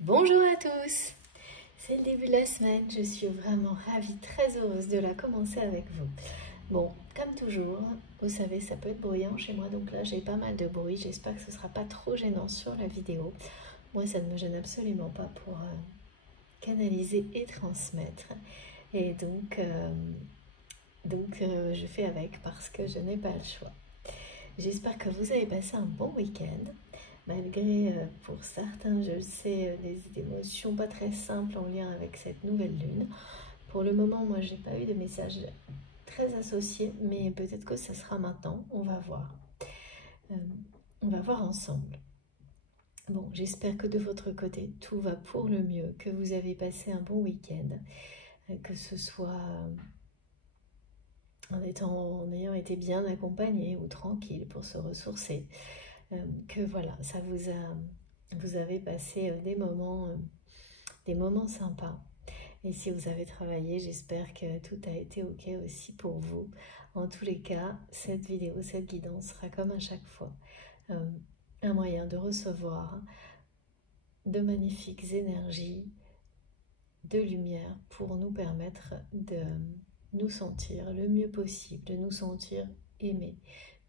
Bonjour à tous, c'est le début de la semaine, je suis vraiment ravie, très heureuse de la commencer avec vous. Bon, comme toujours, vous savez, ça peut être bruyant chez moi, donc là j'ai pas mal de bruit, j'espère que ce ne sera pas trop gênant sur la vidéo. Moi ça ne me gêne absolument pas pour canaliser et transmettre, et donc je fais avec parce que je n'ai pas le choix. J'espère que vous avez passé un bon week-end. Malgré, pour certains, je le sais, des émotions pas très simples en lien avec cette nouvelle lune. Pour le moment, moi, j'ai pas eu de message très associé, mais peut-être que ça sera maintenant, on va voir. On va voir ensemble. Bon, j'espère que de votre côté, tout va pour le mieux, que vous avez passé un bon week-end, que ce soit en ayant été bien accompagné ou tranquille pour se ressourcer. Que voilà, vous avez passé des moments sympas. Et si vous avez travaillé, j'espère que tout a été ok aussi pour vous. En tous les cas, cette vidéo, cette guidance sera comme à chaque fois un moyen de recevoir de magnifiques énergies, de lumière pour nous permettre de nous sentir le mieux possible, de nous sentir aimés,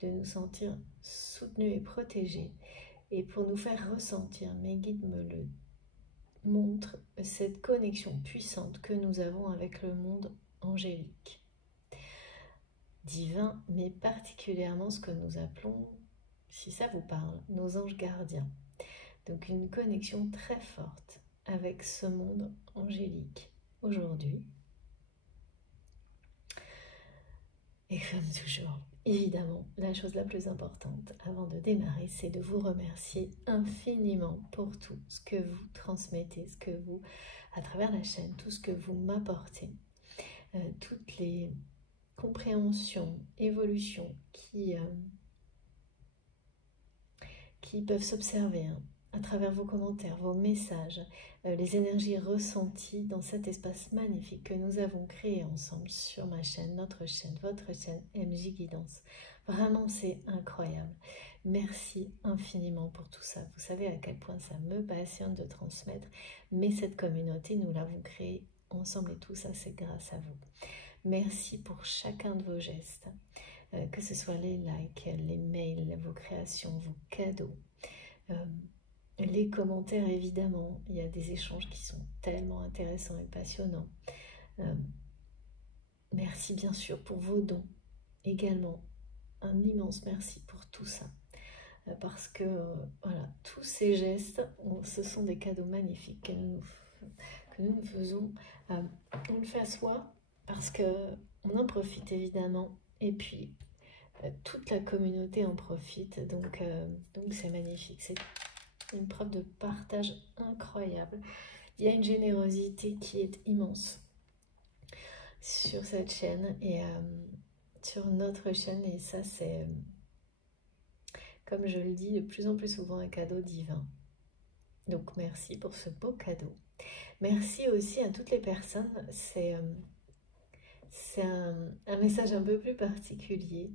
de nous sentir soutenus et protégés. Et pour nous faire ressentir, mes guides me le montrent, cette connexion puissante que nous avons avec le monde angélique, divin, mais particulièrement ce que nous appelons, si ça vous parle, nos anges gardiens. Donc une connexion très forte avec ce monde angélique aujourd'hui. Et comme toujours, évidemment, la chose la plus importante avant de démarrer, c'est de vous remercier infiniment pour tout ce que vous transmettez, ce que vous, à travers la chaîne, tout ce que vous m'apportez, toutes les compréhensions, évolutions qui peuvent s'observer à travers vos commentaires, vos messages, les énergies ressenties dans cet espace magnifique que nous avons créé ensemble sur ma chaîne, notre chaîne, votre chaîne MJ Guidance. Vraiment, c'est incroyable. Merci infiniment pour tout ça. Vous savez à quel point ça me passionne de transmettre, mais cette communauté, nous l'avons créée ensemble et tout ça, c'est grâce à vous. Merci pour chacun de vos gestes, que ce soit les likes, les mails, vos créations, vos cadeaux, les commentaires, évidemment. Il y a des échanges qui sont tellement intéressants et passionnants. Merci bien sûr pour vos dons également. Un immense merci pour tout ça. Parce que voilà, tous ces gestes, ce sont des cadeaux magnifiques que nous faisons. On le fait à soi parce qu'on en profite évidemment. Et puis toute la communauté en profite. Donc c'est magnifique. C'est une preuve de partage incroyable. Il y a une générosité qui est immense sur cette chaîne et sur notre chaîne, et ça c'est, comme je le dis de plus en plus souvent, un cadeau divin. Donc merci pour ce beau cadeau. Merci aussi à toutes les personnes, c'est un message un peu plus particulier,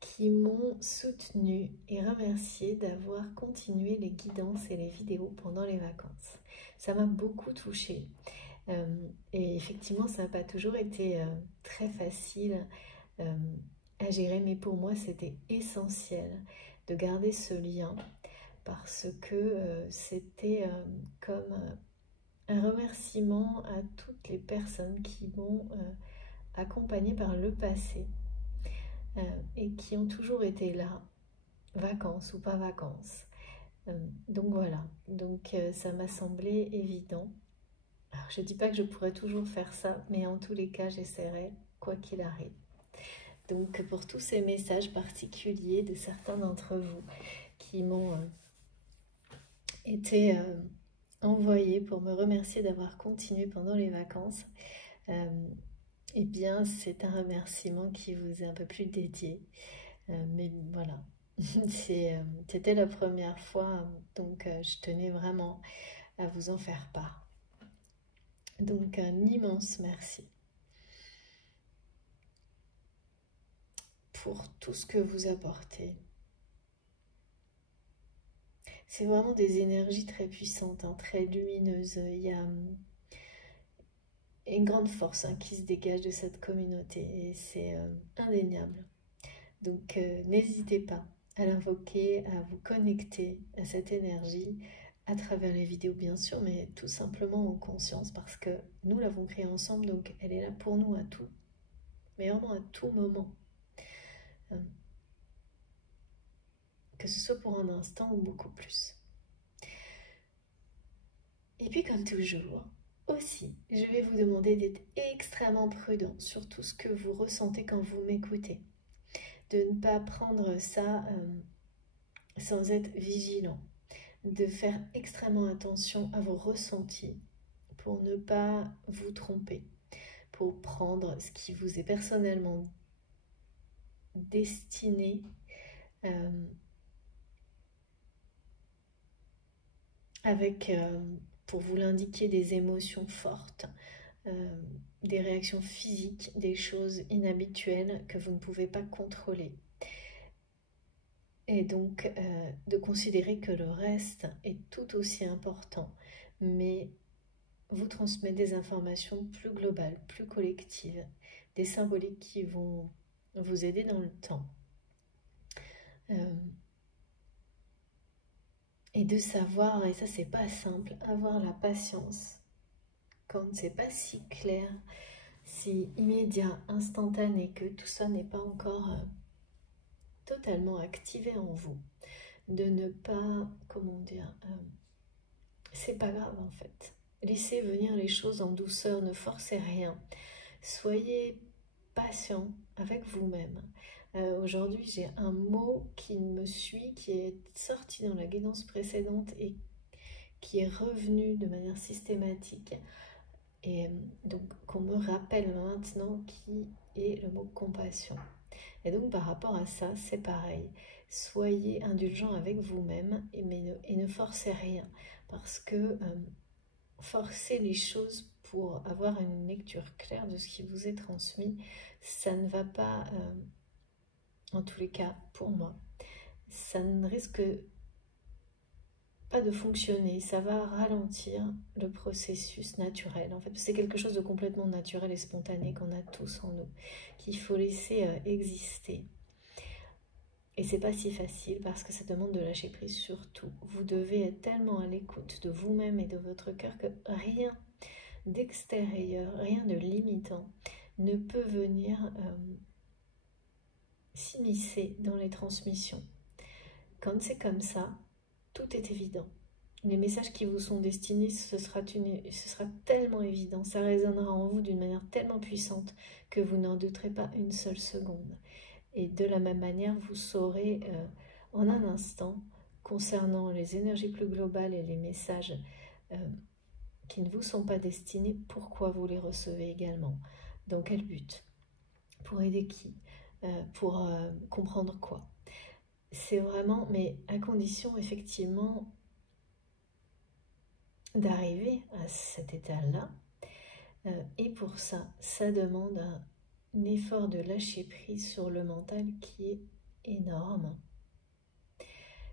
qui m'ont soutenu et remercié d'avoir continué les guidances et les vidéos pendant les vacances. Ça m'a beaucoup touchée. Et effectivement, ça n'a pas toujours été très facile à gérer, mais pour moi, c'était essentiel de garder ce lien parce que c'était comme un remerciement à toutes les personnes qui m'ont accompagnée par le passé. Et qui ont toujours été là, vacances ou pas vacances. Donc voilà, donc ça m'a semblé évident. Alors je ne dis pas que je pourrais toujours faire ça, mais en tous les cas j'essaierai quoi qu'il arrive. Donc pour tous ces messages particuliers de certains d'entre vous qui m'ont été envoyés pour me remercier d'avoir continué pendant les vacances, eh bien, c'est un remerciement qui vous est un peu plus dédié. Mais voilà, c'était la première fois, donc je tenais vraiment à vous en faire part. Donc, un immense merci pour tout ce que vous apportez. c'est vraiment des énergies très puissantes, hein, très lumineuses. Il y a une grande force, hein, qui se dégage de cette communauté et c'est indéniable. Donc n'hésitez pas à l'invoquer, à vous connecter à cette énergie à travers les vidéos bien sûr, mais tout simplement en conscience parce que nous l'avons créée ensemble, donc elle est là pour nous à tout, mais vraiment à tout moment. Que ce soit pour un instant ou beaucoup plus. Et puis comme toujours, aussi, je vais vous demander d'être extrêmement prudent sur tout ce que vous ressentez quand vous m'écoutez. De ne pas prendre ça sans être vigilant. De faire extrêmement attention à vos ressentis pour ne pas vous tromper. Pour prendre ce qui vous est personnellement destiné avec, pour vous l'indiquer, des émotions fortes, des réactions physiques, des choses inhabituelles que vous ne pouvez pas contrôler. Et donc, de considérer que le reste est tout aussi important, mais vous transmet des informations plus globales, plus collectives, des symboliques qui vont vous aider dans le temps. Et de savoir, et ça c'est pas simple, avoir la patience quand c'est pas si clair, si immédiat, instantané, que tout ça n'est pas encore totalement activé en vous. De ne pas, comment dire, c'est pas grave en fait. Laissez venir les choses en douceur, ne forcez rien. Soyez patient avec vous-même. Aujourd'hui, j'ai un mot qui me suit, qui est sorti dans la guidance précédente et qui est revenu de manière systématique. Et donc, qu'on me rappelle maintenant, qui est le mot compassion. Et donc, par rapport à ça, c'est pareil. Soyez indulgent avec vous-même et ne forcez rien. Parce que forcer les choses pour avoir une lecture claire de ce qui vous est transmis, ça ne va pas, en tous les cas pour moi, ça ne risque pas de fonctionner, ça va ralentir le processus naturel. En fait, c'est quelque chose de complètement naturel et spontané qu'on a tous en nous, qu'il faut laisser exister. Et c'est pas si facile parce que ça demande de lâcher prise sur tout. Vous devez être tellement à l'écoute de vous-même et de votre cœur que rien d'extérieur, rien de limitant ne peut venir s'immiscer dans les transmissions. Quand c'est comme ça, tout est évident. Les messages qui vous sont destinés, ce sera tellement évident, ça résonnera en vous d'une manière tellement puissante que vous n'en douterez pas une seule seconde. Et de la même manière, vous saurez en un instant, concernant les énergies plus globales et les messages qui ne vous sont pas destinés, pourquoi vous les recevez également. Dans quel but? Pour aider qui? Pour comprendre quoi? C'est vraiment, mais à condition effectivement d'arriver à cet état-là. Et pour ça, ça demande un effort de lâcher prise sur le mental qui est énorme.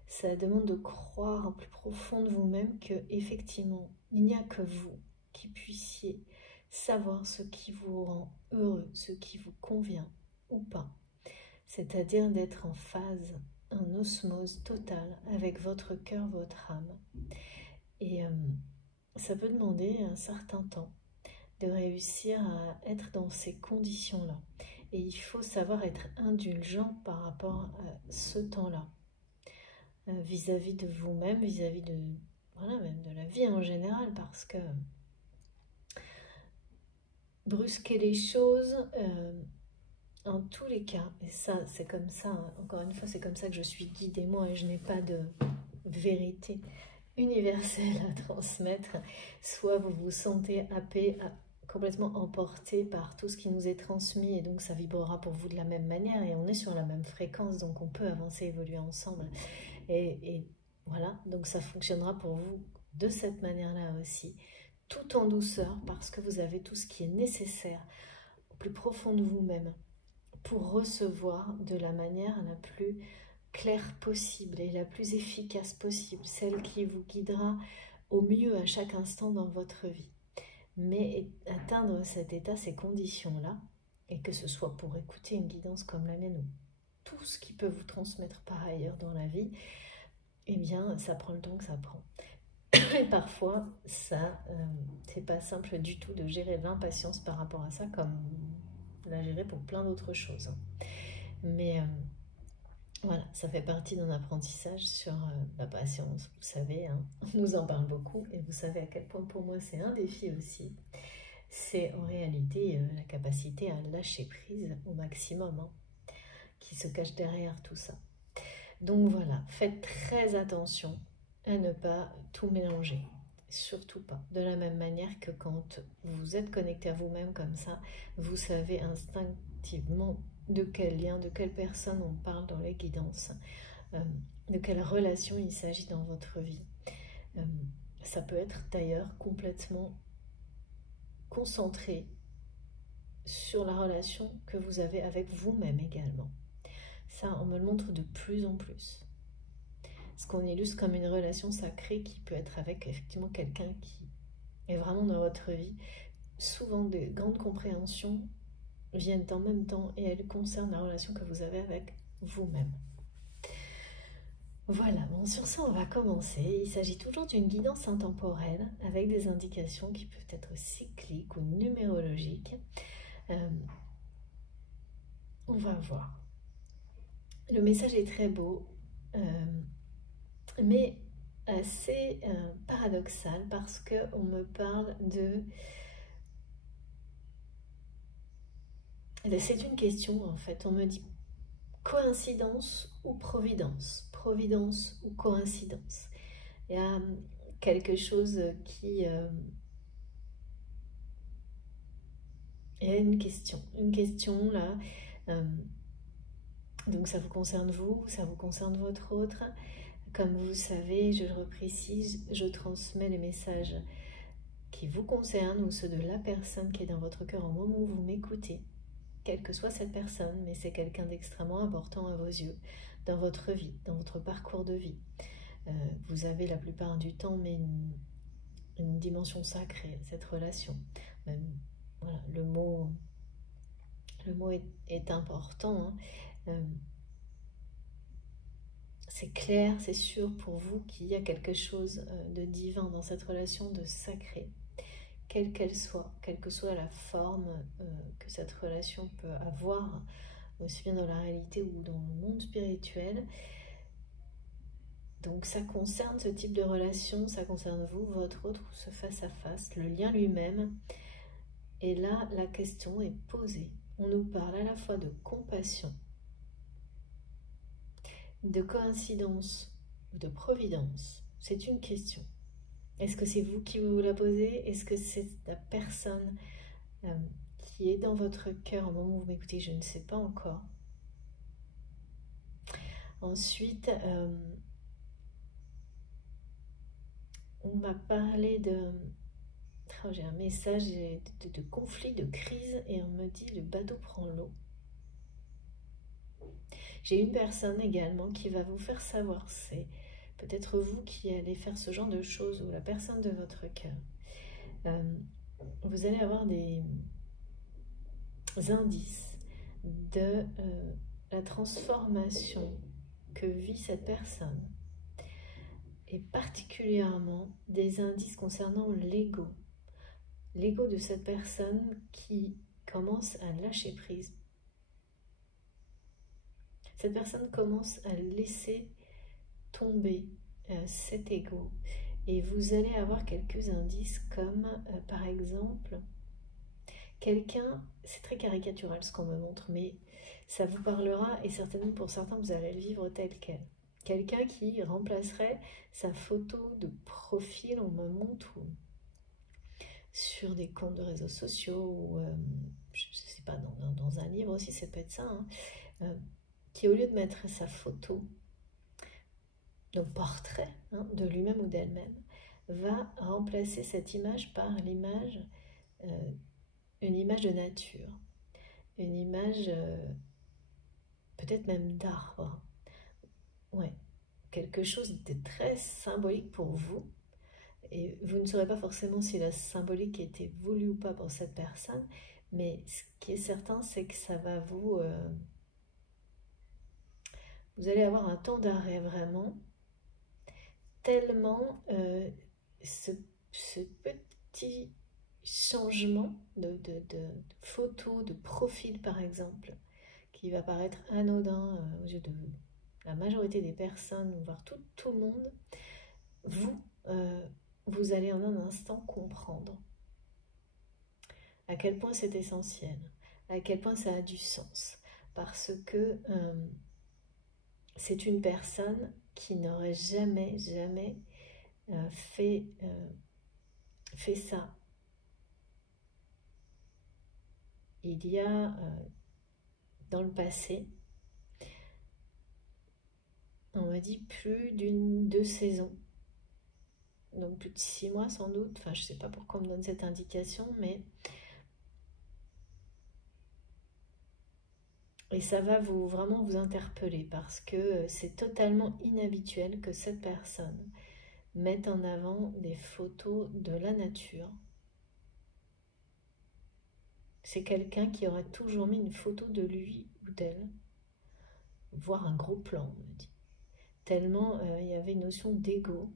Ça demande de croire en plus profond de vous-même que effectivement, il n'y a que vous qui puissiez savoir ce qui vous rend heureux, ce qui vous convient ou pas. C'est-à-dire d'être en phase, en osmose totale avec votre cœur, votre âme. Et ça peut demander un certain temps de réussir à être dans ces conditions-là. Et il faut savoir être indulgent par rapport à ce temps-là, vis-à-vis de vous-même, vis-à-vis de, voilà, même de la vie en général, parce que brusquer les choses, en tous les cas, et ça c'est comme ça, hein, encore une fois c'est comme ça que je suis guidée moi, et je n'ai pas de vérité universelle à transmettre. Soit vous vous sentez happé, complètement emporté par tout ce qui nous est transmis, et donc ça vibrera pour vous de la même manière, et on est sur la même fréquence, donc on peut avancer, évoluer ensemble, et voilà, donc ça fonctionnera pour vous de cette manière-là aussi, tout en douceur, parce que vous avez tout ce qui est nécessaire au plus profond de vous-même pour recevoir de la manière la plus claire possible et la plus efficace possible, celle qui vous guidera au mieux à chaque instant dans votre vie. Mais atteindre cet état, ces conditions-là, et que ce soit pour écouter une guidance comme la mienne ou tout ce qui peut vous transmettre par ailleurs dans la vie, eh bien, ça prend le temps que ça prend. Et parfois, ça, c'est pas simple du tout de gérer l'impatience par rapport à ça, comme la gérer pour plein d'autres choses. Mais voilà, ça fait partie d'un apprentissage sur la patience. Vous savez, hein, on nous en parle beaucoup, et vous savez à quel point pour moi c'est un défi aussi. C'est en réalité la capacité à lâcher prise au maximum, hein, qui se cache derrière tout ça. Donc voilà, faites très attention à ne pas tout mélanger, surtout pas. De la même manière que quand vous êtes connecté à vous-même comme ça, vous savez instinctivement de quel lien, de quelle personne on parle dans les guidances, de quelle relation il s'agit dans votre vie. Ça peut être d'ailleurs complètement concentré sur la relation que vous avez avec vous-même également. Ça, on me le montre de plus en plus. Ce qu'on illustre comme une relation sacrée qui peut être avec effectivement quelqu'un qui est vraiment dans votre vie. Souvent, des grandes compréhensions viennent en même temps et elles concernent la relation que vous avez avec vous-même. Voilà, bon, sur ça, on va commencer. Il s'agit toujours d'une guidance intemporelle avec des indications qui peuvent être cycliques ou numérologiques. On va voir. Le message est très beau, mais assez paradoxal parce qu'on me parle de... C'est une question en fait, on me dit coïncidence ou providence, providence ou coïncidence. Il y a quelque chose qui... il y a une question là. Donc ça vous concerne vous, ça vous concerne votre autre. Comme vous savez, je le reprécise, je transmets les messages qui vous concernent ou ceux de la personne qui est dans votre cœur au moment où vous m'écoutez, quelle que soit cette personne, mais c'est quelqu'un d'extrêmement important à vos yeux, dans votre vie, dans votre parcours de vie. Vous avez la plupart du temps mais une dimension sacrée, cette relation. Voilà, le mot est important, hein. C'est clair, c'est sûr pour vous qu'il y a quelque chose de divin dans cette relation, de sacré, quelle qu'elle soit, quelle que soit la forme que cette relation peut avoir, aussi bien dans la réalité ou dans le monde spirituel. Donc ça concerne ce type de relation, ça concerne vous, votre autre, ce face-à-face, le lien lui-même. Et là, la question est posée. On nous parle à la fois de compassion, de coïncidence ou de providence. C'est une question. Est-ce que c'est vous qui vous la posez? Est-ce que c'est la personne qui est dans votre cœur au moment où vous m'écoutez? Je ne sais pas encore. Ensuite, on m'a parlé de... Oh, j'ai un message de conflit, de crise, et on me dit le bateau prend l'eau. J'ai une personne également qui va vous faire savoir, c'est peut-être vous qui allez faire ce genre de choses, ou la personne de votre cœur. Vous allez avoir des indices de la transformation que vit cette personne, et particulièrement des indices concernant l'ego de cette personne qui commence à lâcher prise. Cette personne commence à laisser tomber cet ego, et vous allez avoir quelques indices comme par exemple quelqu'un, c'est très caricatural ce qu'on me montre, mais ça vous parlera, et certainement pour certains vous allez le vivre tel quel. Quelqu'un qui remplacerait sa photo de profil, on me montre, sur des comptes de réseaux sociaux, ou je ne sais pas, dans un livre aussi, ça peut être ça, hein, qui au lieu de mettre sa photo, donc portrait de lui-même ou d'elle-même, va remplacer cette image par l'image, une image de nature, une image peut-être même d'arbre, ouais, quelque chose de très symbolique pour vous. Et vous ne saurez pas forcément si la symbolique était voulue ou pas pour cette personne, mais ce qui est certain, c'est que ça va vous... vous allez avoir un temps d'arrêt vraiment, tellement ce petit changement de photo, de profil par exemple, qui va paraître anodin aux yeux de la majorité des personnes, voire tout le monde, vous, vous allez en un instant comprendre à quel point c'est essentiel, à quel point ça a du sens, parce que c'est une personne qui n'aurait jamais fait ça. Il y a dans le passé, on m'a dit plus deux saisons, donc plus de 6 mois sans doute, enfin je sais pas pourquoi on me donne cette indication, mais et ça va vraiment vous interpeller parce que c'est totalement inhabituel que cette personne mette en avant des photos de la nature. C'est quelqu'un qui aurait toujours mis une photo de lui ou d'elle, voire un gros plan, on me dit. Tellement il y avait une notion d'ego.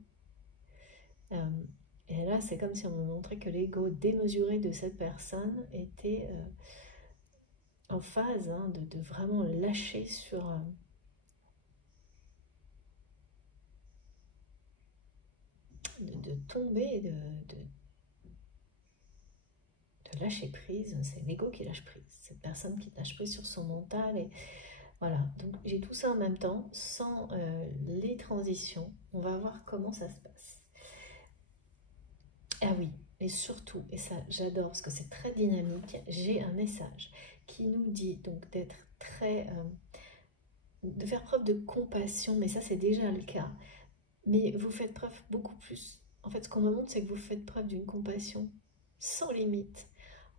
Et là, c'est comme si on me montrait que l'ego démesuré de cette personne était en phase de vraiment lâcher sur... de tomber, de lâcher prise. C'est l'ego qui lâche prise. Cette personne qui lâche prise sur son mental. Et voilà, donc j'ai tout ça en même temps, sans les transitions. On va voir comment ça se passe. Ah oui, et surtout, et ça j'adore parce que c'est très dynamique, j'ai un message qui nous dit donc d'être très... de faire preuve de compassion, mais ça c'est déjà le cas. Mais vous faites preuve beaucoup plus. En fait, ce qu'on me montre, c'est que vous faites preuve d'une compassion sans limite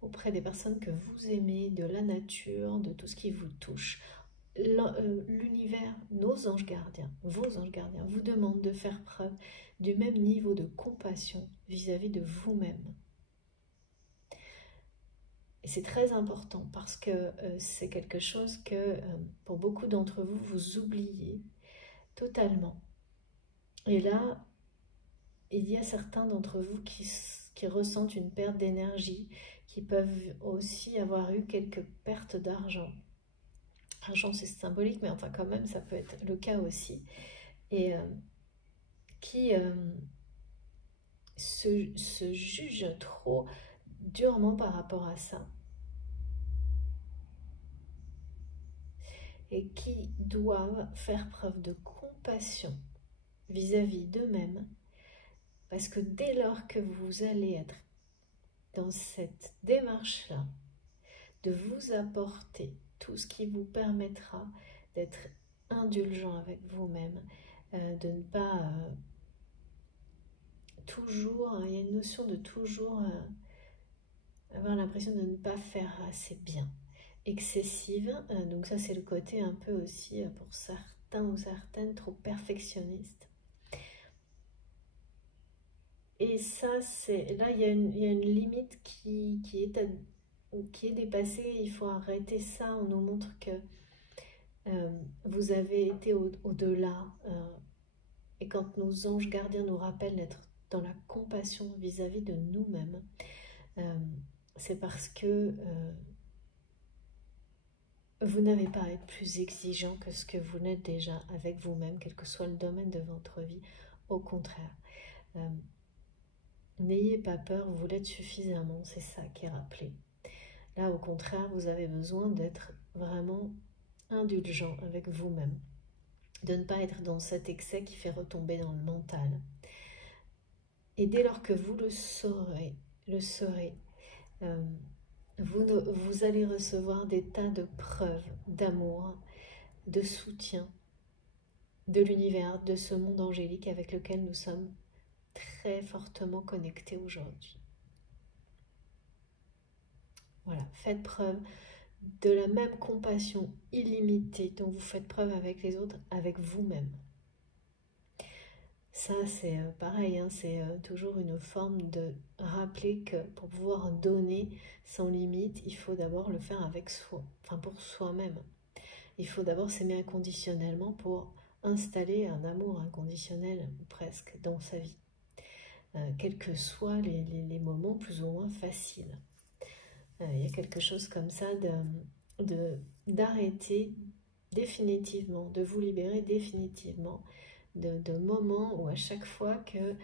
auprès des personnes que vous aimez, de la nature, de tout ce qui vous touche. L'univers, nos anges gardiens, vos anges gardiens, vous demandent de faire preuve du même niveau de compassion vis-à-vis de vous-même. Et c'est très important parce que c'est quelque chose que pour beaucoup d'entre vous, vous oubliez totalement. Et là, il y a certains d'entre vous qui ressentent une perte d'énergie, qui peuvent aussi avoir eu quelques pertes d'argent. Argent, c'est symbolique, mais enfin quand même, ça peut être le cas aussi. Et qui se jugent trop durement par rapport à ça. Et qui doivent faire preuve de compassion vis-à-vis d'eux-mêmes. Parce que dès lors que vous allez être dans cette démarche-là, de vous apporter tout ce qui vous permettra d'être indulgent avec vous-même, de ne pas toujours, il y a une notion de toujours avoir l'impression de ne pas faire assez bien, excessive, donc ça c'est le côté un peu aussi pour certains ou certaines trop perfectionnistes. Et ça, c'est là, il y a une limite qui est dépassée. Il faut arrêter ça. On nous montre que vous avez été au-delà. Et quand nos anges gardiens nous rappellent d'être dans la compassion vis-à-vis de nous-mêmes, c'est parce que vous n'avez pas à être plus exigeant que ce que vous n'êtes déjà avec vous-même, quel que soit le domaine de votre vie. Au contraire. N'ayez pas peur, vous l'êtes suffisamment, c'est ça qui est rappelé. Là, au contraire, vous avez besoin d'être vraiment indulgent avec vous-même, de ne pas être dans cet excès qui fait retomber dans le mental. Et dès lors que vous le saurez, vous allez recevoir des tas de preuves d'amour, de soutien de l'univers, de ce monde angélique avec lequel nous sommes très fortement connectés aujourd'hui. Voilà, faites preuve de la même compassion illimitée dont vous faites preuve avec les autres, avec vous-même. Ça, c'est pareil, hein, c'est toujours une forme de rappeler que pour pouvoir donner sans limite, il faut d'abord le faire avec soi, enfin pour soi-même. Il faut d'abord s'aimer inconditionnellement pour installer un amour inconditionnel, ou presque, dans sa vie. Quels que soient les moments plus ou moins faciles. Il y a quelque chose comme ça d'arrêter définitivement, de vous libérer définitivement de moments où à chaque fois que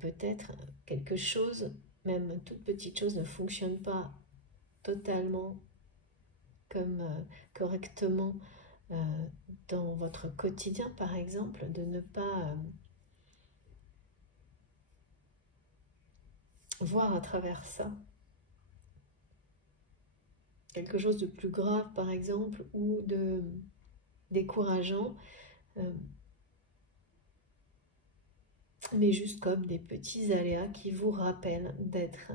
peut-être quelque chose, même toute petite chose, ne fonctionne pas totalement comme correctement dans votre quotidien, par exemple, de ne pas voir à travers ça quelque chose de plus grave, par exemple, ou de décourageant, mais juste comme des petits aléas qui vous rappellent d'être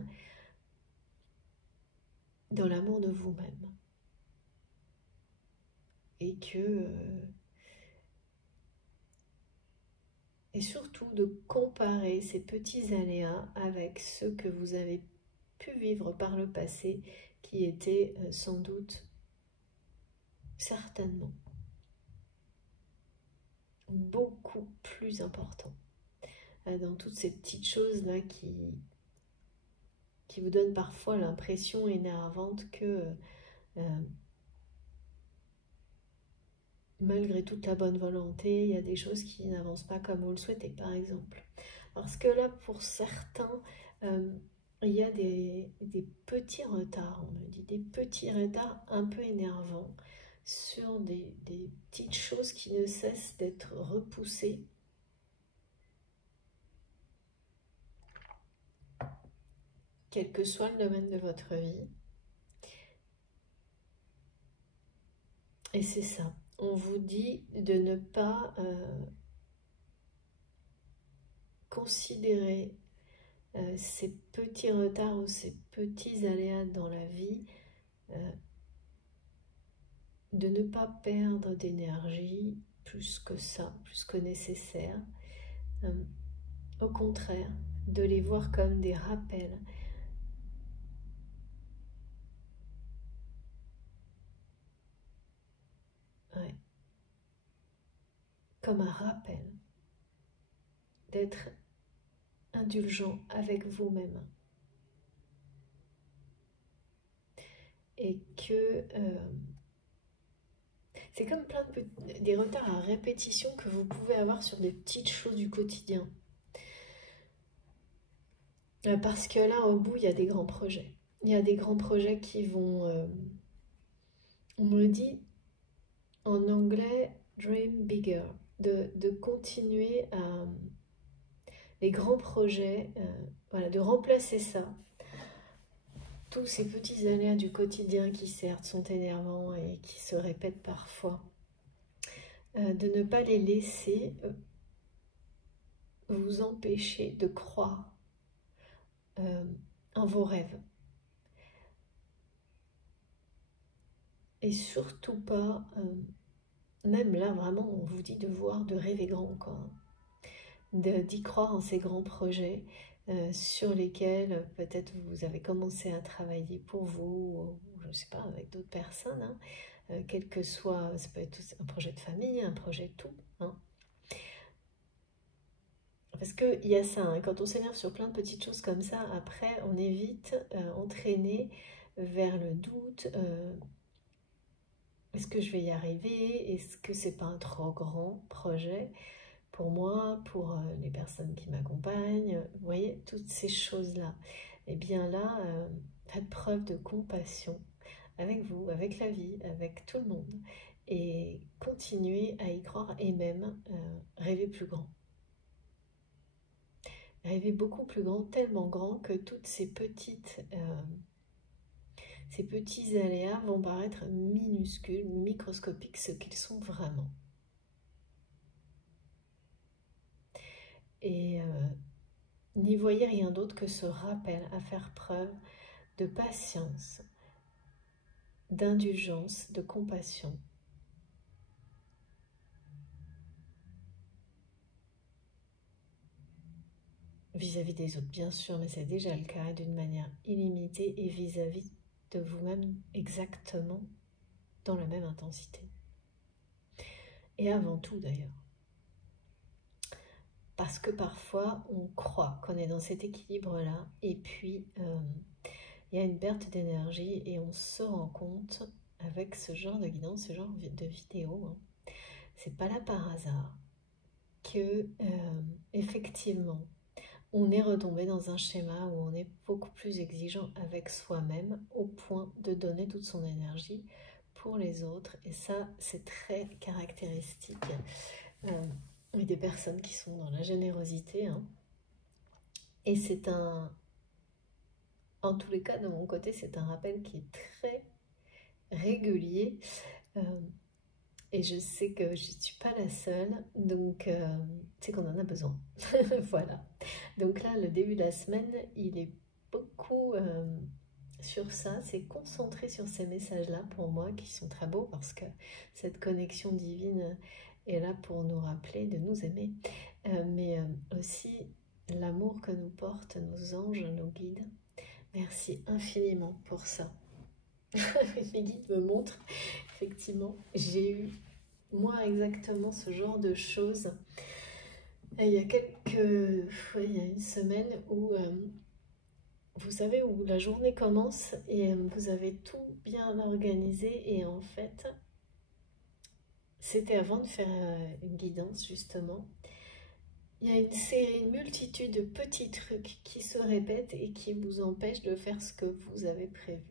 dans l'amour de vous-même. Et que... et surtout de comparer ces petits aléas avec ceux que vous avez pu vivre par le passé, qui étaient sans doute, certainement, beaucoup plus importants. Dans toutes ces petites choses-là qui vous donnent parfois l'impression énervante que malgré toute la bonne volonté, il y a des choses qui n'avancent pas comme vous le souhaitez, par exemple. Parce que là, pour certains, il y a des petits retards, on me dit, des petits retards un peu énervants sur des petites choses qui ne cessent d'être repoussées. Quel que soit le domaine de votre vie. Et c'est ça. On vous dit de ne pas considérer ces petits retards ou ces petits aléas dans la vie, de ne pas perdre d'énergie plus que ça, plus que nécessaire. Au contraire, de les voir comme des rappels. Ouais. Comme un rappel d'être indulgent avec vous-même. Et que c'est comme plein des retards à répétition que vous pouvez avoir sur des petites choses du quotidien. Parce que là, au bout, il y a des grands projets. Il y a des grands projets qui vont... on me dit en anglais, dream bigger. De continuer à... les grands projets, voilà, de remplacer ça. Tous ces petits aléas du quotidien qui certes sont énervants et qui se répètent parfois. De ne pas les laisser vous empêcher de croire en vos rêves. Et surtout pas, même là vraiment on vous dit de rêver grand encore, d'y croire en ces grands projets sur lesquels peut-être vous avez commencé à travailler pour vous, ou, je ne sais pas, avec d'autres personnes, hein, quel que soit, ça peut être un projet de famille, un projet de tout, hein. Parce qu'il y a ça, hein, quand on s'énerve sur plein de petites choses comme ça, après on est vite entraîné vers le doute. Est-ce que je vais y arriver? Est-ce que c'est pas un trop grand projet pour moi, pour les personnes qui m'accompagnent? Vous voyez, toutes ces choses-là. Et bien là, faites preuve de compassion avec vous, avec la vie, avec tout le monde. Et continuez à y croire et même rêver plus grand. Rêver beaucoup plus grand, tellement grand que toutes ces petits aléas vont paraître minuscules, microscopiques, ce qu'ils sont vraiment. Et n'y voyez rien d'autre que ce rappel à faire preuve de patience, d'indulgence, de compassion. vis-à-vis des autres, bien sûr, mais c'est déjà le cas d'une manière illimitée et vis-à-vis de vous-même exactement dans la même intensité. Et avant tout d'ailleurs. Parce que parfois, on croit qu'on est dans cet équilibre-là, et puis il y a une perte d'énergie, et on se rend compte, avec ce genre de guidance, ce genre de vidéo, hein, c'est pas là par hasard, que effectivement, on est retombé dans un schéma où on est beaucoup plus exigeant avec soi-même, au point de donner toute son énergie pour les autres, et ça, c'est très caractéristique des personnes qui sont dans la générosité, hein. Et c'est en tous les cas, de mon côté, c'est un rappel qui est très régulier, et je sais que je ne suis pas la seule, donc c'est qu'on en a besoin. Voilà. Donc là, le début de la semaine, il est beaucoup sur ça, c'est concentré sur ces messages-là pour moi, qui sont très beaux, parce que cette connexion divine est là pour nous rappeler de nous aimer, mais aussi l'amour que nous portent nos anges, nos guides. Merci infiniment pour ça. Mes guides me montrent, effectivement, j'ai eu, moi, exactement ce genre de choses. Il y a il y a une semaine où, vous savez, où la journée commence et vous avez tout bien organisé, et en fait, c'était avant de faire une guidance, justement. Il y a une multitude de petits trucs qui se répètent et qui vous empêchent de faire ce que vous avez prévu.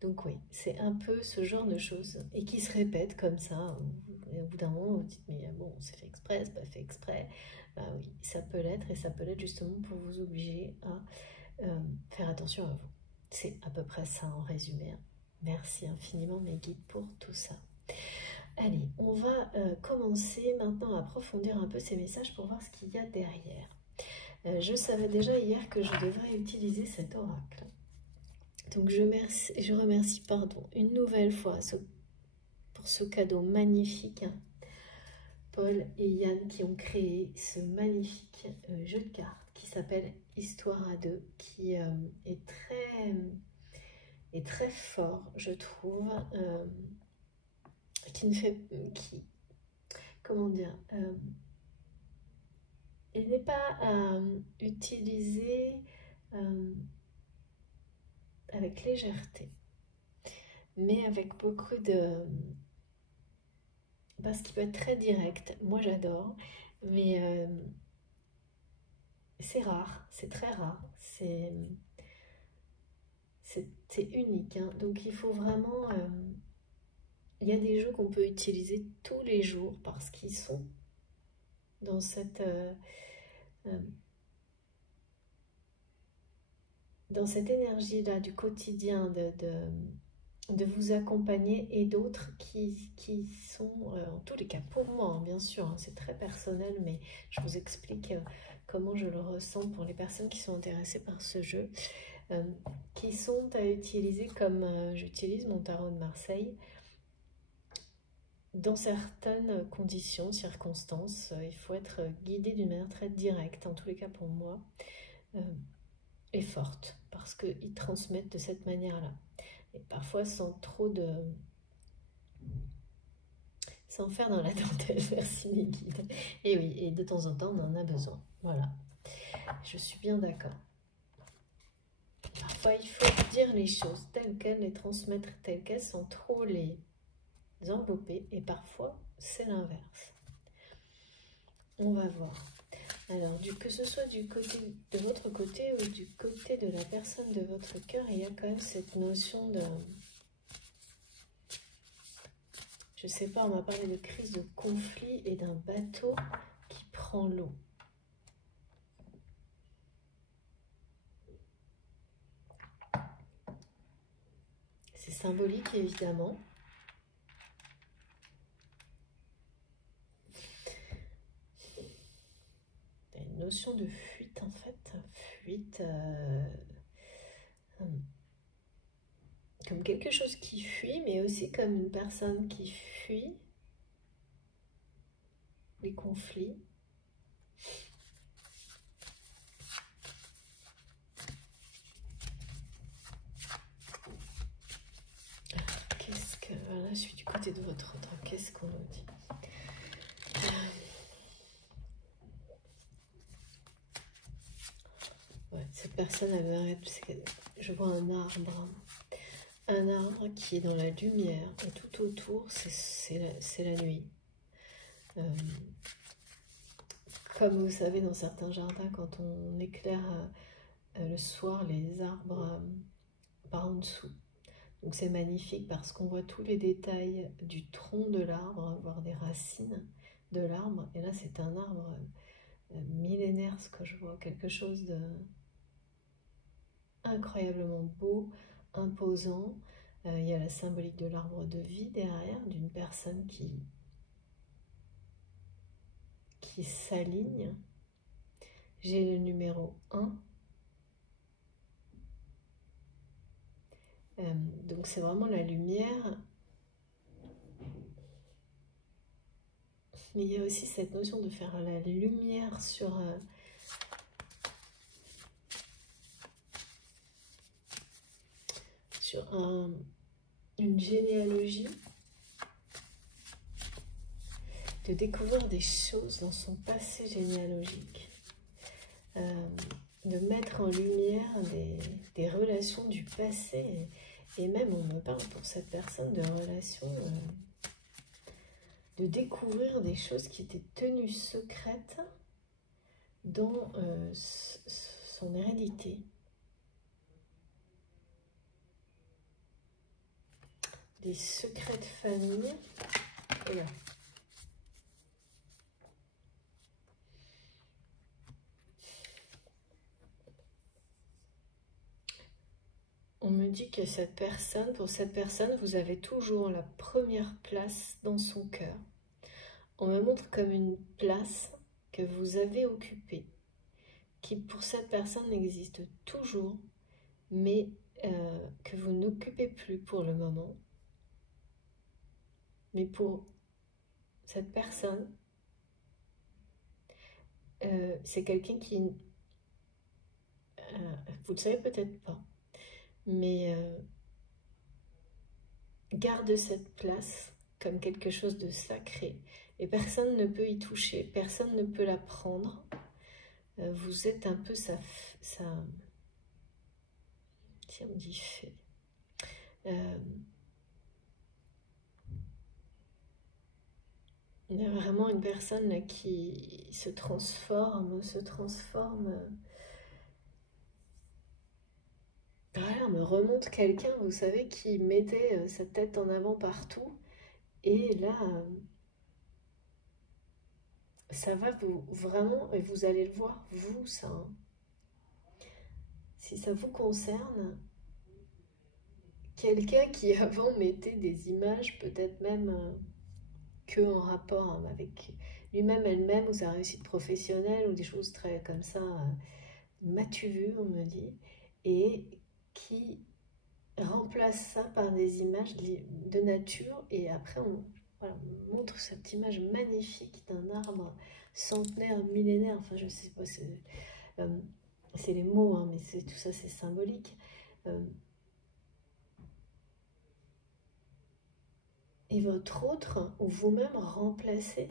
Donc oui, c'est un peu ce genre de choses, et qui se répètent comme ça. Et au bout d'un moment, vous dites, mais bon, c'est fait exprès, c'est pas fait exprès. Bah oui, ça peut l'être, et ça peut l'être justement pour vous obliger à faire attention à vous. C'est à peu près ça en résumé. Merci infiniment mes guides pour tout ça. Allez, on va commencer maintenant à approfondir un peu ces messages pour voir ce qu'il y a derrière. Je savais déjà hier que je devrais utiliser cet oracle. Donc je remercie une nouvelle fois pour ce cadeau magnifique, Paul et Yann, qui ont créé ce magnifique jeu de cartes qui s'appelle Histoire à deux, qui est très fort, je trouve, comment dire, il n'est pas utilisé avec légèreté, mais avec beaucoup de... parce qu'il peut être très direct. Moi j'adore, mais c'est rare, c'est très rare, c'est unique, hein. Donc il faut vraiment... il y a des jeux qu'on peut utiliser tous les jours parce qu'ils sont dans cette énergie-là du quotidien, de vous accompagner, et d'autres qui sont, en tous les cas pour moi, hein, bien sûr, hein, c'est très personnel, mais je vous explique comment je le ressens pour les personnes qui sont intéressées par ce jeu, qui sont à utiliser comme j'utilise mon tarot de Marseille. Dans certaines conditions, circonstances, il faut être guidé d'une manière très directe, en tous les cas pour moi, et forte, parce qu'ils transmettent de cette manière-là. Et parfois sans trop de... sans faire dans la dentelle, merci mes guides. Et oui, et de temps en temps, on en a besoin. Voilà, je suis bien d'accord. Parfois, il faut dire les choses telles quelles, les transmettre telles quelles, sans trop les envelopper, et parfois, c'est l'inverse. On va voir. Alors, que ce soit du côté de votre côté ou du côté de la personne de votre cœur, il y a quand même cette notion de... Je sais pas, on m'a parlé de crise de conflit et d'un bateau qui prend l'eau. C'est symbolique, évidemment. Il y a une notion de fuite, en fait. Fuite... comme quelque chose qui fuit, mais aussi comme une personne qui fuit les conflits. côté de votre drap, qu'est-ce qu'on nous dit? Ouais, cette personne avait, je vois un arbre qui est dans la lumière et tout autour c'est la nuit. Comme vous savez, dans certains jardins, quand on éclaire le soir les arbres par en dessous. Donc c'est magnifique parce qu'on voit tous les détails du tronc de l'arbre, voire des racines de l'arbre. Et là c'est un arbre millénaire, ce que je vois, quelque chose de incroyablement beau, imposant. Il y a la symbolique de l'arbre de vie derrière, d'une personne qui s'aligne. J'ai le numéro 1. Donc c'est vraiment la lumière. Mais il y a aussi cette notion de faire la lumière sur une généalogie, de découvrir des choses dans son passé généalogique, de mettre en lumière des relations du passé, et même on me parle pour cette personne de relations, de découvrir des choses qui étaient tenues secrètes dans son hérédité. Des secrets de famille. Et là. On me dit que pour cette personne, vous avez toujours la première place dans son cœur. On me montre comme une place que vous avez occupée, qui pour cette personne existe toujours, mais que vous n'occupez plus pour le moment. Mais pour cette personne, c'est quelqu'un qui, vous ne le savez peut-être pas, mais garde cette place comme quelque chose de sacré. Et personne ne peut y toucher, personne ne peut la prendre. Vous êtes un peu sa tiens, on dit fée. Il y a vraiment une personne là qui se transforme. Voilà, on me remonte quelqu'un, vous savez, qui mettait sa tête en avant partout. Et là, ça va vous vraiment, et vous allez le voir, vous, ça. Hein. Si ça vous concerne, quelqu'un qui avant mettait des images, peut-être même que en rapport avec lui-même, elle-même, ou sa réussite professionnelle, ou des choses très comme ça, m'as-tu vu, on me dit, et qui remplace ça par des images de nature, et après voilà, on montre cette image magnifique d'un arbre centenaire, millénaire, enfin je sais pas, c'est les mots, hein, mais tout ça c'est symbolique. Et votre autre, ou vous-même remplacez,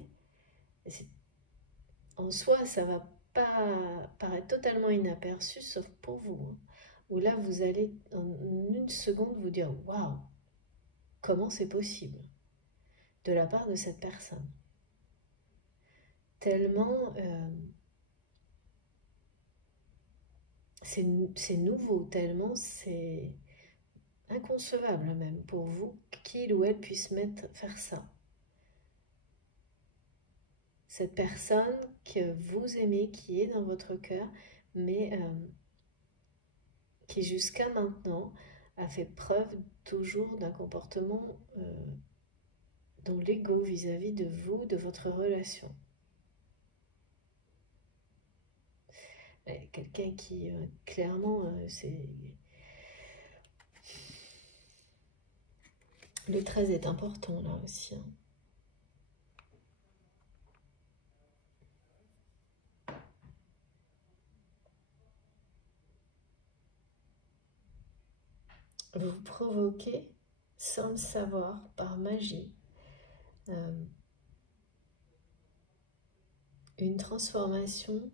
en soi ça va pas paraître totalement inaperçu, sauf pour vous, hein, où là vous allez en une seconde vous dire waouh, comment c'est possible de la part de cette personne, tellement c'est nouveau, tellement c'est inconcevable même pour vous qu'il ou elle puisse faire ça. Cette personne que vous aimez, qui est dans votre cœur, mais qui jusqu'à maintenant a fait preuve toujours d'un comportement dans l'ego vis-à-vis de vous, de votre relation. Quelqu'un qui, clairement, c'est... Le 13 est important, là aussi. Hein. Vous provoquez, sans le savoir, par magie, une transformation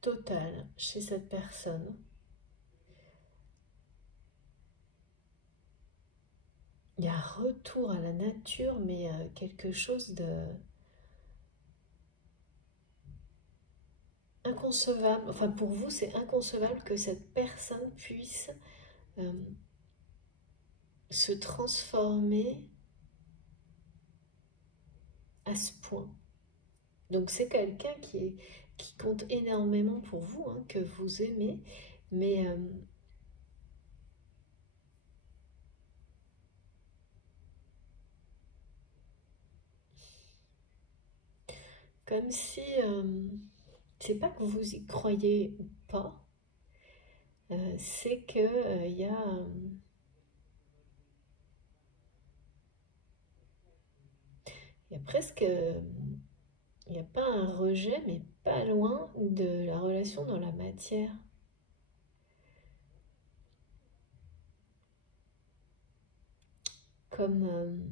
totale chez cette personne. Il y a un retour à la nature, mais quelque chose de inconcevable. Enfin, pour vous, c'est inconcevable que cette personne puisse se transformer à ce point. Donc, c'est quelqu'un qui compte énormément pour vous, hein, que vous aimez, mais comme si, c'est pas que vous y croyez ou pas, c'est que il y a presque, il n'y a pas un rejet, mais pas loin de la relation dans la matière. Comme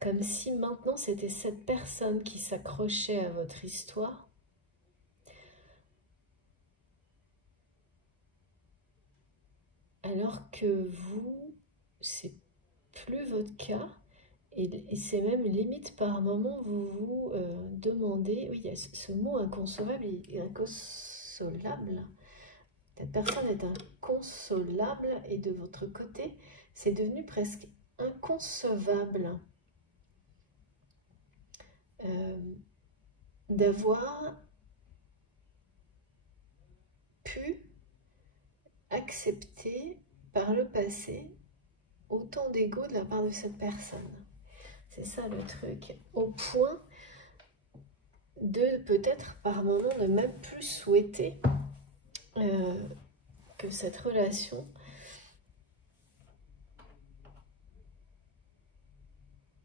comme si maintenant c'était cette personne qui s'accrochait à votre histoire, alors que vous, c'est plus votre cas, et c'est même limite par moment vous vous demandez, oui, il y a ce mot inconcevable et inconsolable. Cette personne est inconsolable et de votre côté, c'est devenu presque inconcevable d'avoir pu accepter par le passé autant d'ego de la part de cette personne. C'est ça le truc. Au point de peut-être par moment ne même plus souhaiter que cette relation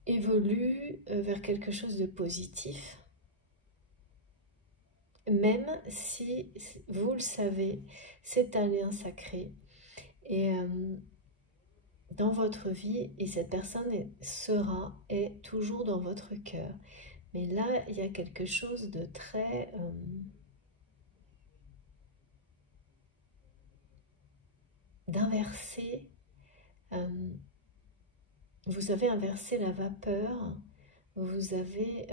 évolue vers quelque chose de positif. Même si, vous le savez, c'est un lien sacré. Et dans votre vie, et cette personne est toujours dans votre cœur. Mais là, il y a quelque chose de très d'inversé. Vous avez inversé la vapeur. Vous avez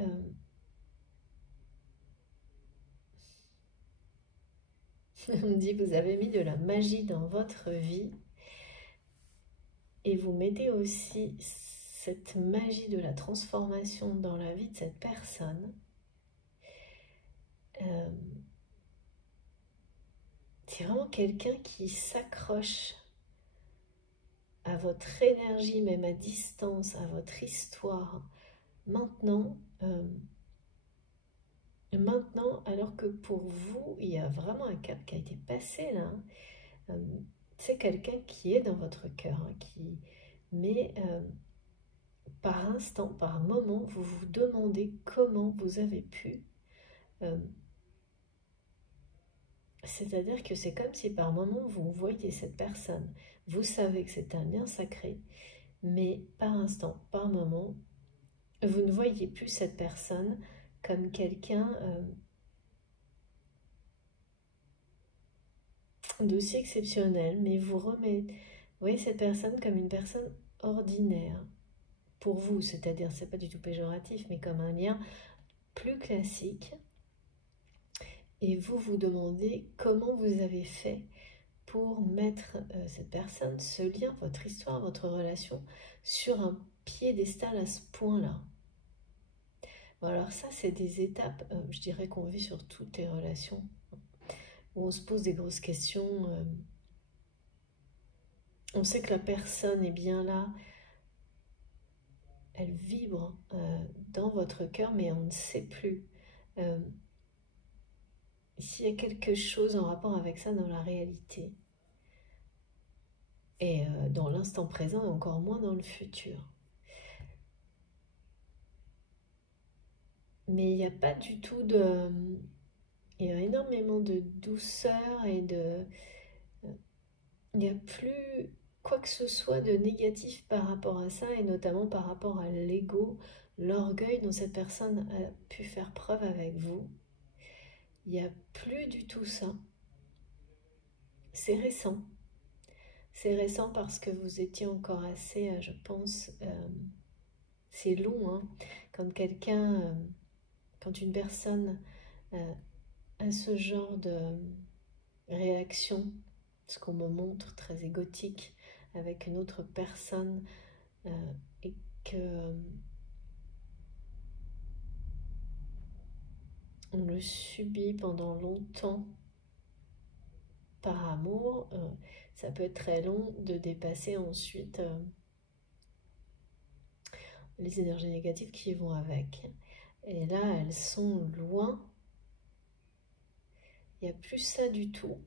on me dit, vous avez mis de la magie dans votre vie. Et vous mettez aussi cette magie de la transformation dans la vie de cette personne. C'est vraiment quelqu'un qui s'accroche à votre énergie, même à distance, à votre histoire. Maintenant, alors que pour vous, il y a vraiment un cap qui a été passé là. C'est quelqu'un qui est dans votre cœur, hein, mais par instant, par moment, vous vous demandez comment vous avez pu. C'est-à-dire que c'est comme si par moment vous voyez cette personne, vous savez que c'est un lien sacré, mais par instant, par moment, vous ne voyez plus cette personne comme quelqu'un d'aussi exceptionnel, mais vous voyez cette personne comme une personne ordinaire pour vous, c'est-à-dire, c'est pas du tout péjoratif, mais comme un lien plus classique. Et vous vous demandez comment vous avez fait pour mettre cette personne, ce lien, votre histoire, votre relation, sur un piédestal à ce point-là. Bon, alors ça, c'est des étapes, je dirais qu'on vit sur toutes les relations, où on se pose des grosses questions. On sait que la personne est bien là, elle vibre dans votre cœur, mais on ne sait plus s'il y a quelque chose en rapport avec ça dans la réalité. Et dans l'instant présent, et encore moins dans le futur. mais il n'y a pas du tout de... Il y a énormément de douceur et de... Il n'y a plus quoi que ce soit de négatif par rapport à ça, et notamment par rapport à l'ego, l'orgueil dont cette personne a pu faire preuve avec vous. Il n'y a plus du tout ça. C'est récent. C'est récent parce que vous étiez encore assez, je pense, c'est long, hein, quand quelqu'un, quand une personne a ce genre de réaction, ce qu'on me montre très égotique avec une autre personne, et que on le subit pendant longtemps par amour, ça peut être très long de dépasser ensuite les énergies négatives qui vont avec. Et là, elles sont loin. Il n'y a plus ça du tout.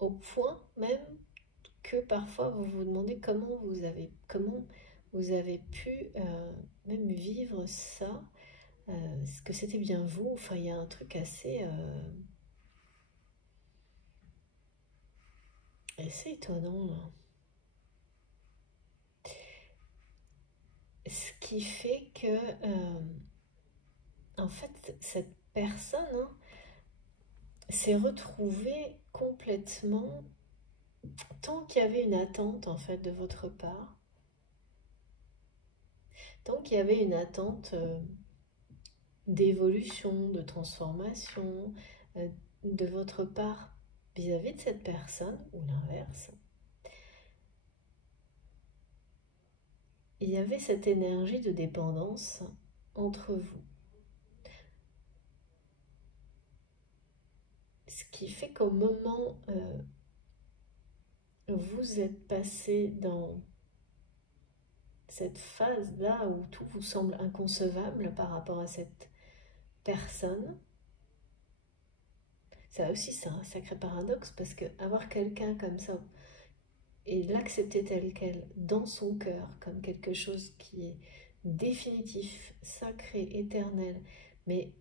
Au point même que parfois vous vous demandez comment vous avez pu même vivre ça, est-ce que c'était bien vous? Enfin, il y a un truc assez étonnant là. Ce qui fait que en fait cette personne, hein, s'est retrouvée complètement, tant qu'il y avait une attente en fait de votre part, tant qu'il y avait une attente d'évolution, de transformation de votre part vis-à-vis de cette personne, ou l'inverse, il y avait cette énergie de dépendance entre vous. Ce qui fait qu'au moment où vous êtes passé dans cette phase-là où tout vous semble inconcevable par rapport à cette personne, ça aussi c'est un sacré paradoxe, parce que avoir quelqu'un comme ça et l'accepter tel quel dans son cœur comme quelque chose qui est définitif, sacré, éternel, mais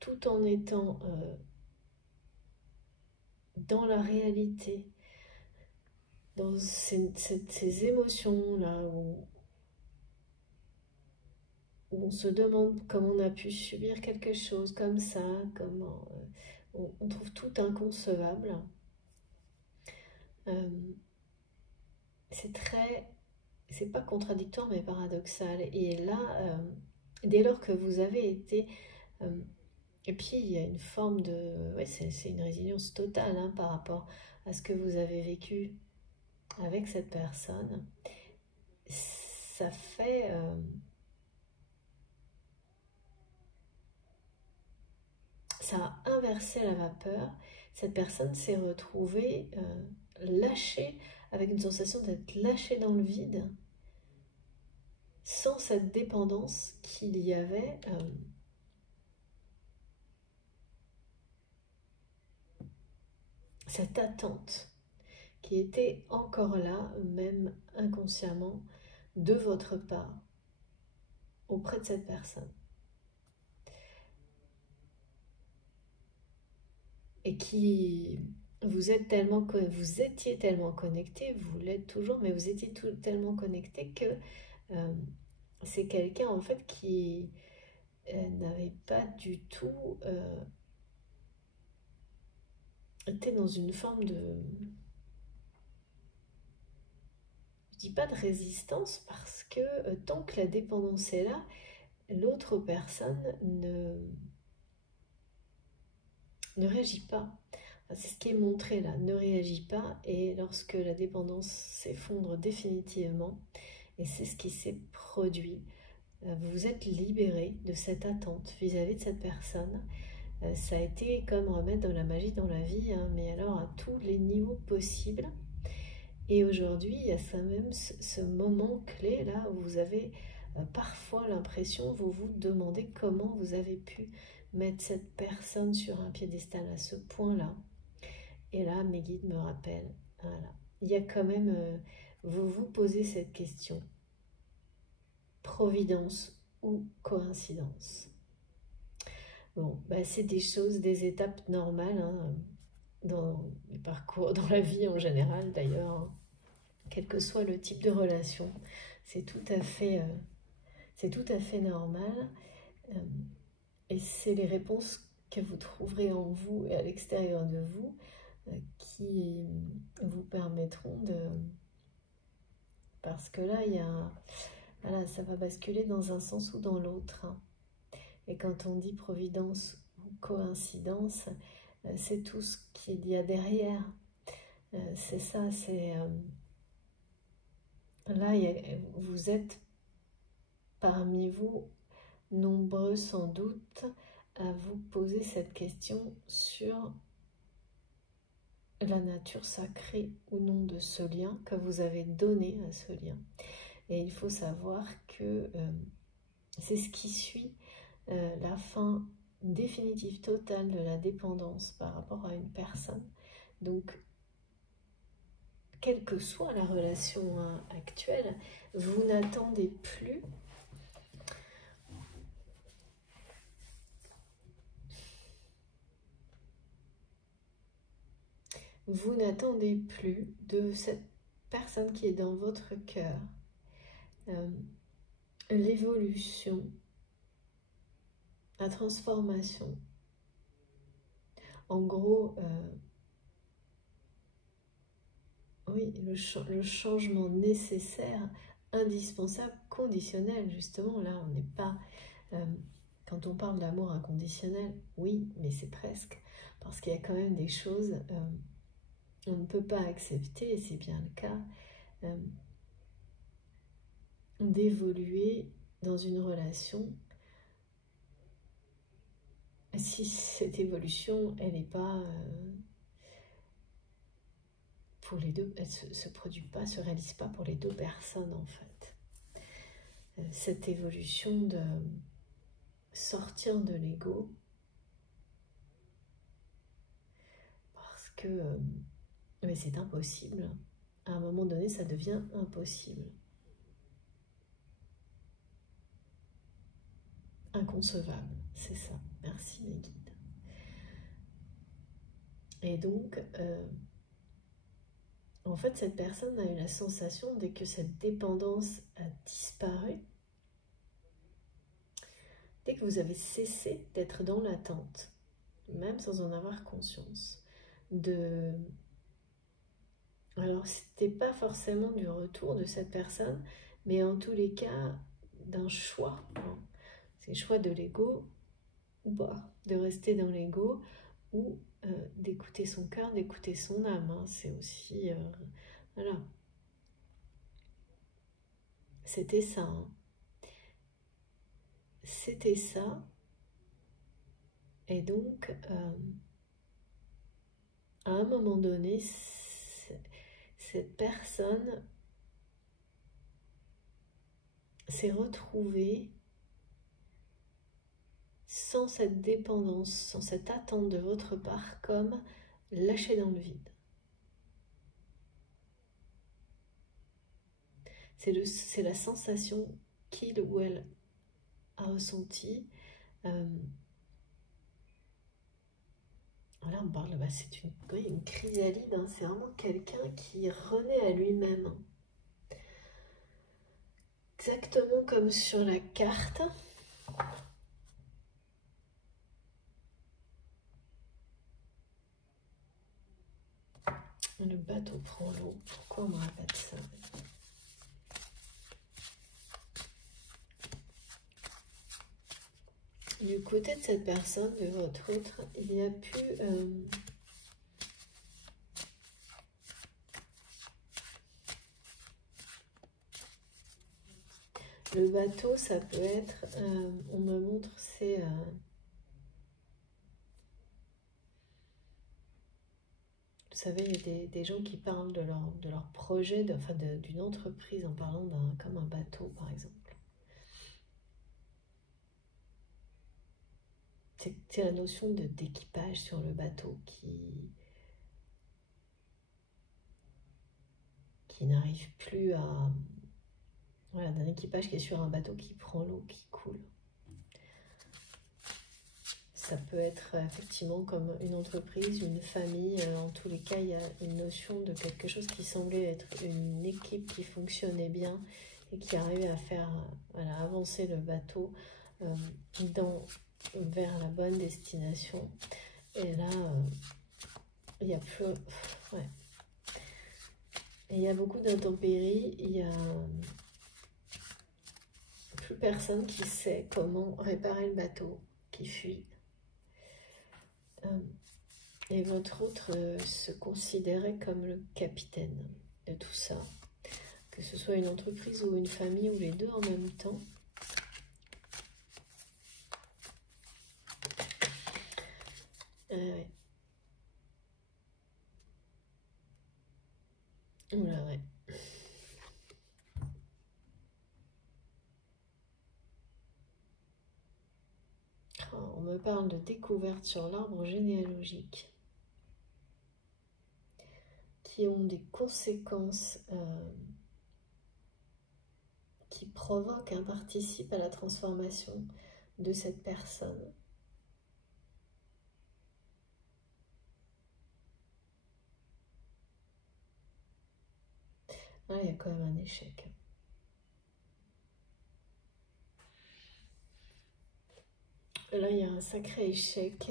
tout en étant dans la réalité, dans ces émotions-là où on se demande comment on a pu subir quelque chose comme ça, comment on trouve tout inconcevable. C'est pas contradictoire mais paradoxal. Et là, dès lors que vous avez été... et puis il y a une forme de... Ouais, c'est une résilience totale, hein, par rapport à ce que vous avez vécu avec cette personne. Ça fait... ça a inversé la vapeur. Cette personne s'est retrouvée lâchée, avec une sensation d'être lâchée dans le vide, sans cette dépendance qu'il y avait cette attente qui était encore là, même inconsciemment, de votre part, auprès de cette personne. Et qui... vous étiez tellement connecté, vous l'êtes toujours, mais vous étiez tellement connecté que c'est quelqu'un en fait qui n'avait pas du tout été dans une forme de... Je dis pas de résistance, parce que tant que la dépendance est là, l'autre personne ne réagit pas. C'est ce qui est montré là, ne réagit pas, et lorsque la dépendance s'effondre définitivement, et c'est ce qui s'est produit, vous vous êtes libéré de cette attente vis-à-vis de cette personne. Ça a été comme remettre de la magie dans la vie, hein, mais alors à tous les niveaux possibles. Et aujourd'hui, il y a ça même ce moment clé là où vous avez parfois l'impression, vous vous demandez comment vous avez pu mettre cette personne sur un piédestal à ce point-là. Et là, mes guides me rappellent, voilà, il y a quand même, vous vous posez cette question. Providence ou coïncidence. Bon, bah, c'est des choses, des étapes normales hein, dans les parcours, dans la vie en général d'ailleurs, hein. Quel que soit le type de relation, c'est tout à fait normal. Et c'est les réponses que vous trouverez en vous et à l'extérieur de vous qui vous permettront de... Parce que là, voilà, ça va basculer dans un sens ou dans l'autre, hein. Et quand on dit providence ou coïncidence, c'est tout ce qu'il y a derrière. C'est ça, c'est... là, vous êtes parmi vous nombreux sans doute à vous poser cette question sur la nature sacrée ou non de ce lien que vous avez donné à ce lien. Et il faut savoir que c'est ce qui suit la fin définitive totale de la dépendance par rapport à une personne. Donc, quelle que soit la relation actuelle, vous n'attendez plus de cette personne qui est dans votre cœur l'évolution, la transformation. En gros, oui, le changement nécessaire, indispensable, conditionnel, justement. Là, on n'est pas... quand on parle d'amour inconditionnel, oui, mais c'est presque. Parce qu'il y a quand même des choses on ne peut pas accepter, et c'est bien le cas, d'évoluer dans une relation si cette évolution, elle n'est pas... pour les deux, elle ne se produit pas, se réalise pas pour les deux personnes en fait. Cette évolution de sortir de l'ego, parce que mais c'est impossible. À un moment donné, ça devient impossible. Inconcevable, c'est ça. Merci mes guides. Et donc, en fait, cette personne a eu la sensation, dès que cette dépendance a disparu, dès que vous avez cessé d'être dans l'attente, même sans en avoir conscience, alors c'était pas forcément du retour de cette personne, mais en tous les cas d'un choix, hein. C'est le choix de l'ego ou pas, de rester dans l'ego ou d'écouter son cœur, d'écouter son âme, hein. C'est aussi voilà, c'était ça, hein. C'était ça. Et donc à un moment donné, cette personne s'est retrouvée sans cette dépendance, sans cette attente de votre part, comme lâchée dans le vide. C'est la sensation qu'il ou elle a ressentie. Là, on parle, c'est une chrysalide, hein, c'est vraiment quelqu'un qui renaît à lui-même. Exactement comme sur la carte. Le bateau prend l'eau. Pourquoi on me répète ça? Du côté de cette personne, de votre autre, il y a pu... le bateau, ça peut être... on me montre, c'est... vous savez, il y a des gens qui parlent de leur projet, d'une entreprise en parlant comme un bateau, par exemple. C'est la notion d'équipage sur le bateau qui n'arrive plus à voilà, d'un équipage qui est sur un bateau qui prend l'eau, qui coule. Ça peut être effectivement comme une entreprise, une famille. En tous les cas, il y a une notion de quelque chose qui semblait être une équipe qui fonctionnait bien et qui arrivait à faire voilà, avancer le bateau vers la bonne destination. Et là, il n'y a plus... Ouais. Et il y a beaucoup d'intempéries, il y a plus personne qui sait comment réparer le bateau qui fuit. Et votre autre se considérait comme le capitaine de tout ça. Que ce soit une entreprise ou une famille ou les deux en même temps. Ouais. Oula, ouais. On me parle de découvertes sur l'arbre généalogique qui ont des conséquences qui provoquent, participent à la transformation de cette personne. Là, il y a quand même un échec. Là, il y a un sacré échec.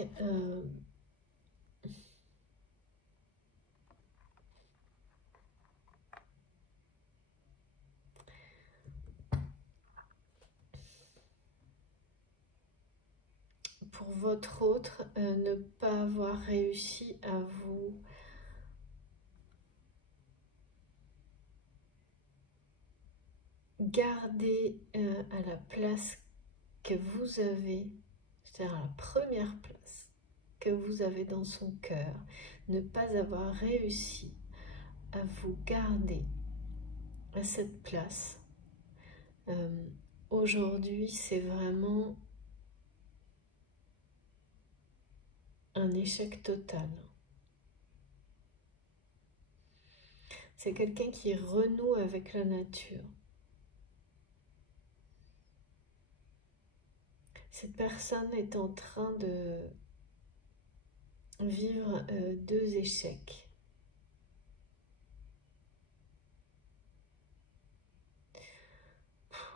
Pour votre autre, ne pas avoir réussi à vous garder à la place que vous avez, c'est-à-dire à la première place que vous avez dans son cœur, ne pas avoir réussi à vous garder à cette place. Aujourd'hui, c'est vraiment un échec total. C'est quelqu'un qui renoue avec la nature. Cette personne est en train de vivre deux échecs.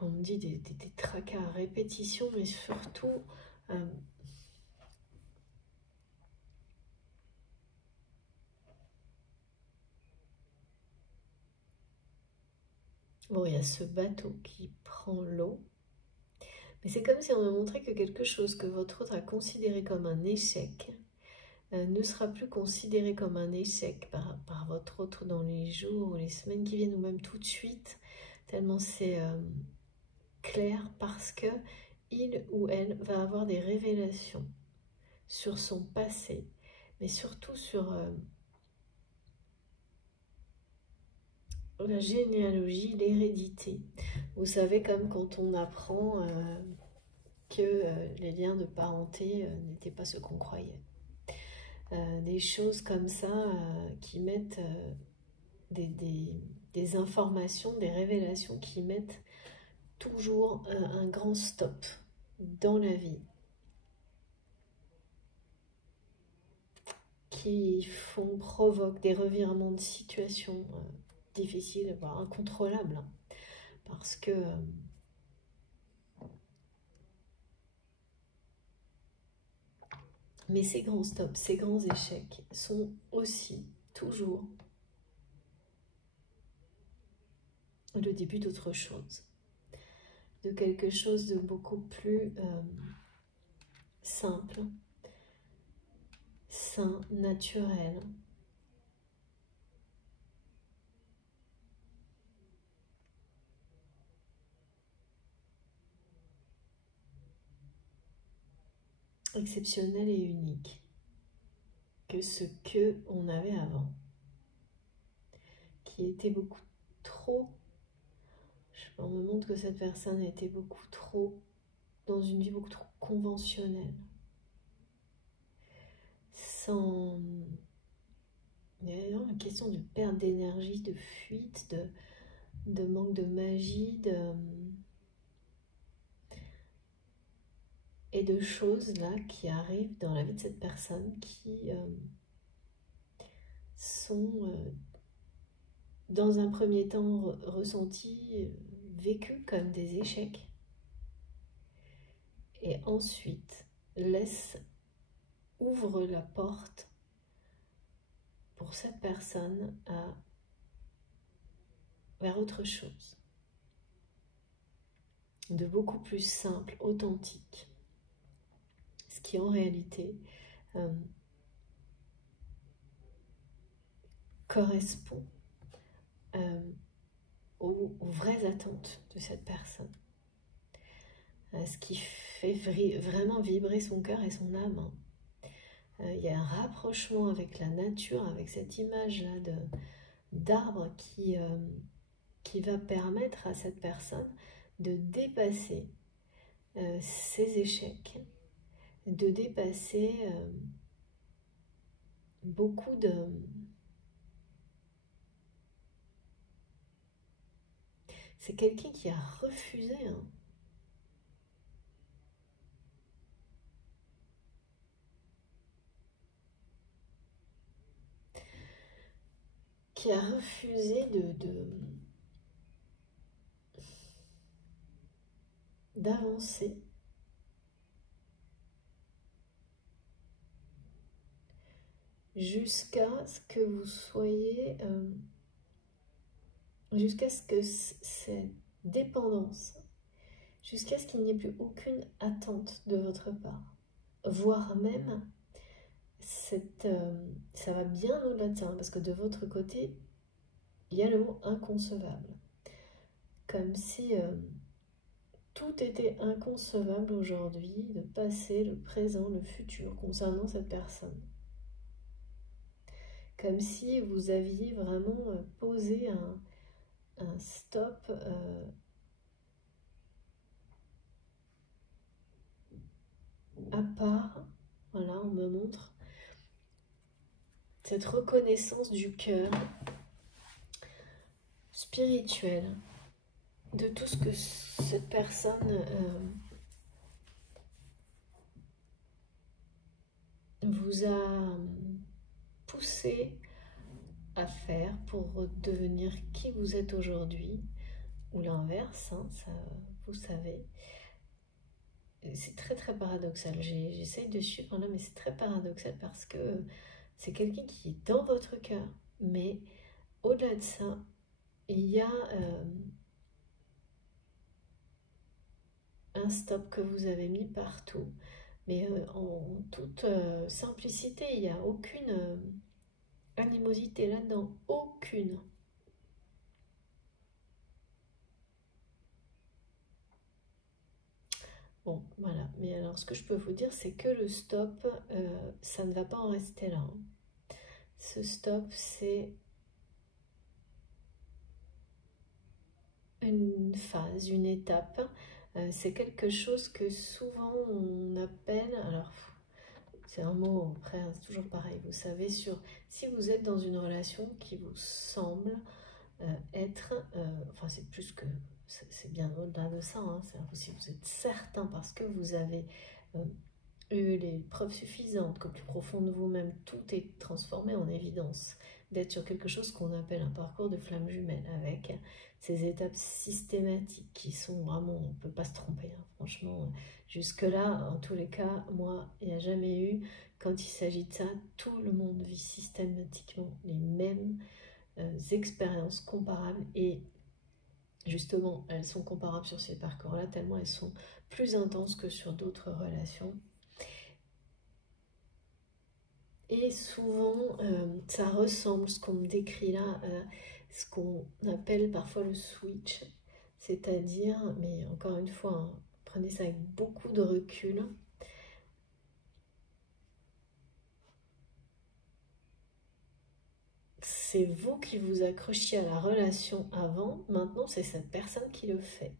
On me dit des tracas à répétition, mais surtout bon, il y a ce bateau qui prend l'eau, mais c'est comme si on me montrait que quelque chose que votre autre a considéré comme un échec ne sera plus considéré comme un échec par votre autre dans les jours ou les semaines qui viennent, ou même tout de suite, tellement c'est clair, parce que il ou elle va avoir des révélations sur son passé, mais surtout sur la généalogie, l'hérédité. Vous savez, comme quand on apprend que les liens de parenté n'étaient pas ce qu'on croyait. Des choses comme ça qui mettent des informations, des révélations qui mettent toujours un grand stop dans la vie, qui provoquent des revirements de situation difficiles, voire incontrôlables, hein, parce que mais ces grands stops, ces grands échecs sont aussi toujours le début d'autre chose, de quelque chose de beaucoup plus simple, sain, naturel. Exceptionnel et unique que ce que on avait avant, qui était beaucoup trop. On me montre que cette personne était beaucoup trop dans une vie beaucoup trop conventionnelle, sans... Il y a une question de perte d'énergie, de fuite, de manque de magie, et de choses là qui arrivent dans la vie de cette personne qui sont dans un premier temps ressenties, vécues comme des échecs, et ensuite ouvre la porte pour cette personne vers autre chose, de beaucoup plus simple, authentique, ce qui en réalité correspond aux vraies attentes de cette personne, ce qui fait vraiment vibrer son cœur et son âme. Il y a un rapprochement avec la nature, avec cette image-là d'arbre qui va permettre à cette personne de dépasser ses échecs, de dépasser beaucoup de... C'est quelqu'un qui a refusé, hein, qui a refusé d'avancer jusqu'à ce que vous soyez, jusqu'à ce que cette dépendance, jusqu'à ce qu'il n'y ait plus aucune attente de votre part, voire même, ça va bien au-delà de ça, hein, parce que de votre côté, il y a le mot inconcevable, comme si tout était inconcevable aujourd'hui, le passé, le présent, le futur, concernant cette personne. Comme si vous aviez vraiment posé un stop à part. Voilà, on me montre cette reconnaissance du cœur spirituel de tout ce que cette personne vous a poussé à faire pour devenir qui vous êtes aujourd'hui, ou l'inverse, hein, ça, vous savez. C'est très très paradoxal, j'essaye de suivre là, mais c'est très paradoxal parce que c'est quelqu'un qui est dans votre cœur, mais au-delà de ça, il y a un stop que vous avez mis partout, mais en toute simplicité, il n'y a aucune animosité là-dedans, aucune. Bon, voilà. Mais alors, ce que je peux vous dire, c'est que le stop, ça ne va pas en rester là, hein. Ce stop, c'est une phase, une étape. C'est quelque chose que souvent on appelle... Alors, c'est un mot, après, c'est toujours pareil. Vous savez, si vous êtes dans une relation qui vous semble être... enfin, c'est plus que... C'est bien au-delà de ça, hein. C'est si vous êtes certain parce que vous avez eu les preuves suffisantes qu'au plus profond de vous-même, tout est transformé en évidence, d'être sur quelque chose qu'on appelle un parcours de flamme jumelle, avec ces étapes systématiques qui sont vraiment, on ne peut pas se tromper, hein, franchement, jusque-là, en tous les cas, moi, il n'y a jamais eu, quand il s'agit de ça, tout le monde vit systématiquement les mêmes expériences comparables, et justement, elles sont comparables sur ces parcours-là, tellement elles sont plus intenses que sur d'autres relations. Et souvent, ça ressemble, ce qu'on me décrit là, ce qu'on appelle parfois le switch. C'est-à-dire, mais encore une fois, hein, prenez ça avec beaucoup de recul. C'est vous qui vous accrochiez à la relation avant, maintenant c'est cette personne qui le fait.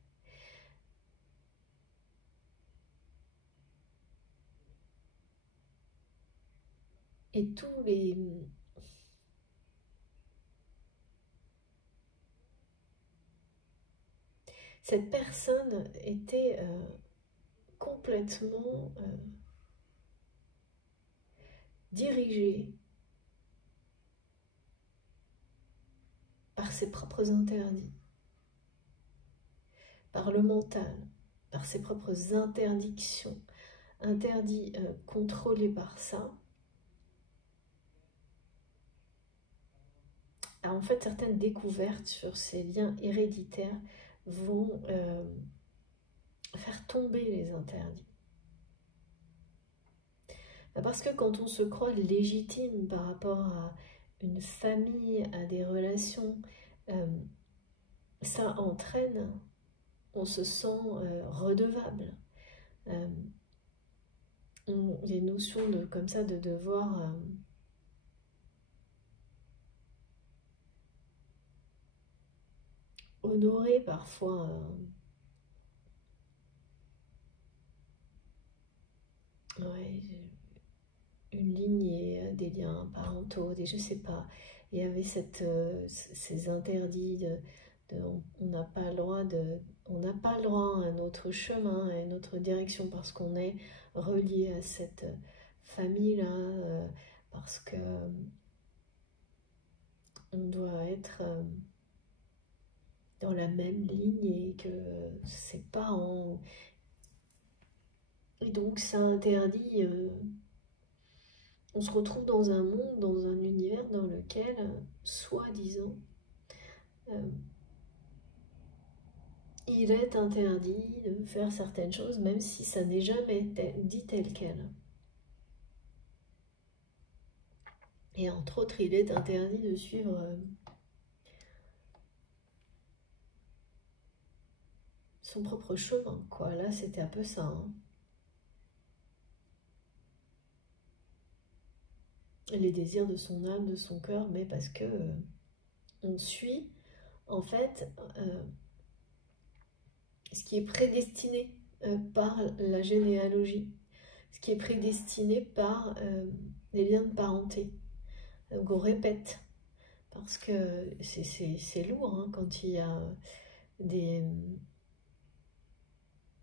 Et tous les... Cette personne était complètement dirigée par ses propres interdits, par le mental, par ses propres interdictions, interdits contrôlés par ça. En fait, certaines découvertes sur ces liens héréditaires vont faire tomber les interdits. Parce que quand on se croit légitime par rapport à une famille, à des relations, ça entraîne, on se sent redevable. Les notions de, comme ça de devoir honorer parfois une lignée, des liens parentaux, je sais pas. Il y avait ces interdits on n'a pas le droit on n'a pas le droit à un autre chemin, à une autre direction parce qu'on est relié à cette famille-là, parce que on doit être dans la même lignée que ses parents. Et donc ça interdit, on se retrouve dans un monde, dans un univers dans lequel, soi-disant, il est interdit de faire certaines choses, même si ça n'est jamais dit tel quel. Et entre autres, il est interdit de suivre son propre chemin, quoi. Là, c'était un peu ça, hein. Les désirs de son âme, de son cœur, mais parce que on suit, en fait, ce qui est prédestiné par la généalogie, ce qui est prédestiné par les liens de parenté. Donc on répète, parce que c'est lourd, hein, quand il y a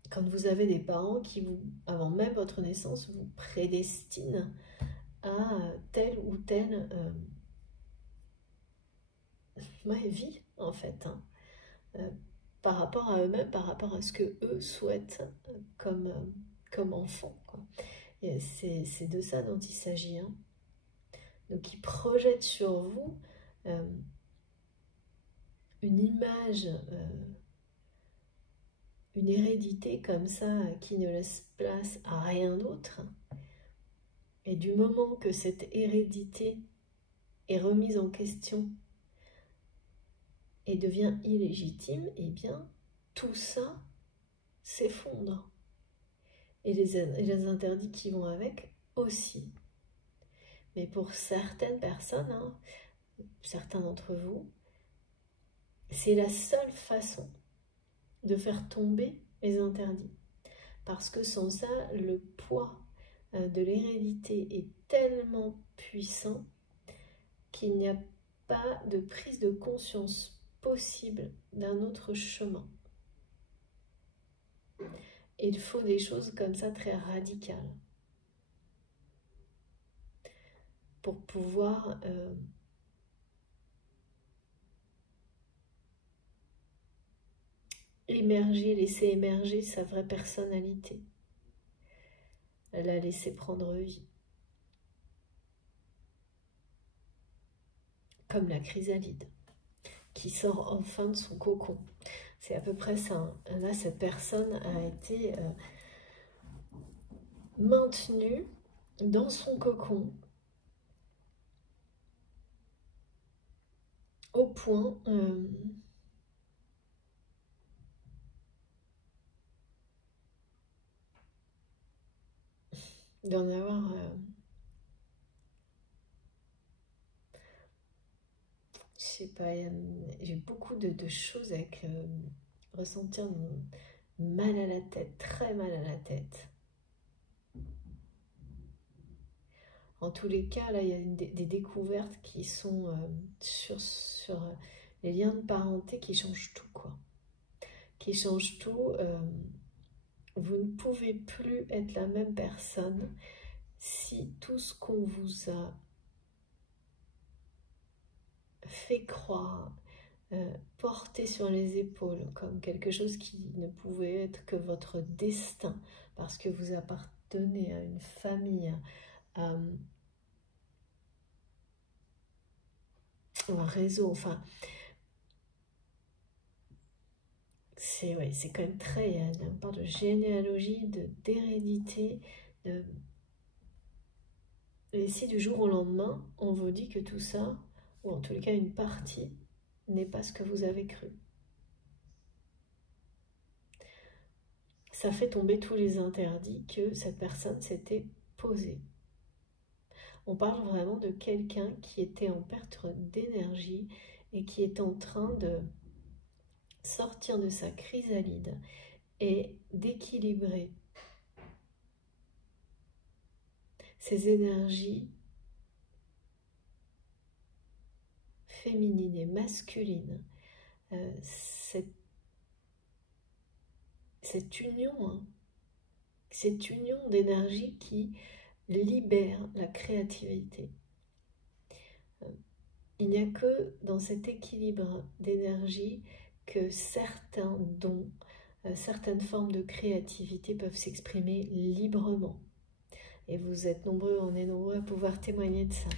quand vous avez des parents qui, avant même votre naissance, vous prédestinent à telle ou telle vie, en fait, hein, par rapport à eux-mêmes, par rapport à ce que eux souhaitent comme enfants, quoi. Et c'est de ça dont il s'agit, hein. Donc ils projettent sur vous une image, une hérédité comme ça qui ne laisse place à rien d'autre. Et du moment que cette hérédité est remise en question et devient illégitime, eh bien tout ça s'effondre. Et les interdits qui vont avec aussi. Mais pour certaines personnes, hein, certains d'entre vous, c'est la seule façon de faire tomber les interdits. Parce que sans ça, le poids de l'hérédité est tellement puissant qu'il n'y a pas de prise de conscience possible d'un autre chemin. Et il faut des choses comme ça très radicales pour pouvoir laisser émerger sa vraie personnalité, la laisser prendre vie. Comme la chrysalide, qui sort enfin de son cocon. C'est à peu près ça. Là, cette personne a été maintenue dans son cocon au point d'en avoir je sais pas, j'ai beaucoup de choses avec ressentir mal à la tête, très mal à la tête. En tous les cas, là, il y a des découvertes qui sont sur les liens de parenté qui changent tout, quoi. qui change tout. Vous ne pouvez plus être la même personne si tout ce qu'on vous a fait croire, porté sur les épaules comme quelque chose qui ne pouvait être que votre destin, parce que vous appartenez à une famille, à un réseau, enfin, c'est quand même très, il y a une part de généalogie, d'hérédité, et si du jour au lendemain, on vous dit que tout ça, ou en tous les cas une partie, n'est pas ce que vous avez cru. Ça fait tomber tous les interdits que cette personne s'était posée. On parle vraiment de quelqu'un qui était en perte d'énergie et qui est en train de sortir de sa chrysalide et d'équilibrer ses énergies féminines et masculines. Cette union, cette union d'énergie qui libère la créativité. Il n'y a que dans cet équilibre d'énergie que certains dons, certaines formes de créativité peuvent s'exprimer librement. Et vous êtes nombreux, on est nombreux à pouvoir témoigner de ça.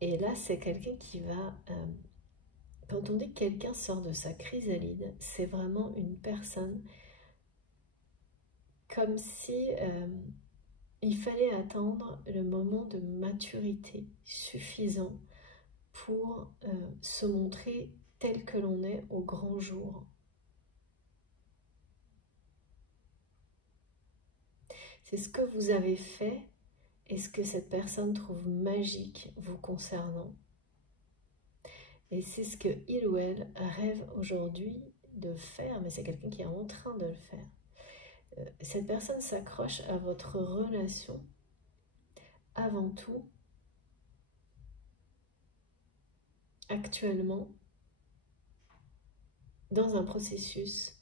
Et là, c'est quelqu'un qui va... quand on dit que quelqu'un sort de sa chrysalide, c'est vraiment une personne comme si il fallait attendre le moment de maturité suffisant pour se montrer tel que l'on est au grand jour. C'est ce que vous avez fait et ce que cette personne trouve magique vous concernant. Et c'est ce que il ou elle rêve aujourd'hui de faire, mais c'est quelqu'un qui est en train de le faire. Cette personne s'accroche à votre relation avant tout, actuellement, dans un processus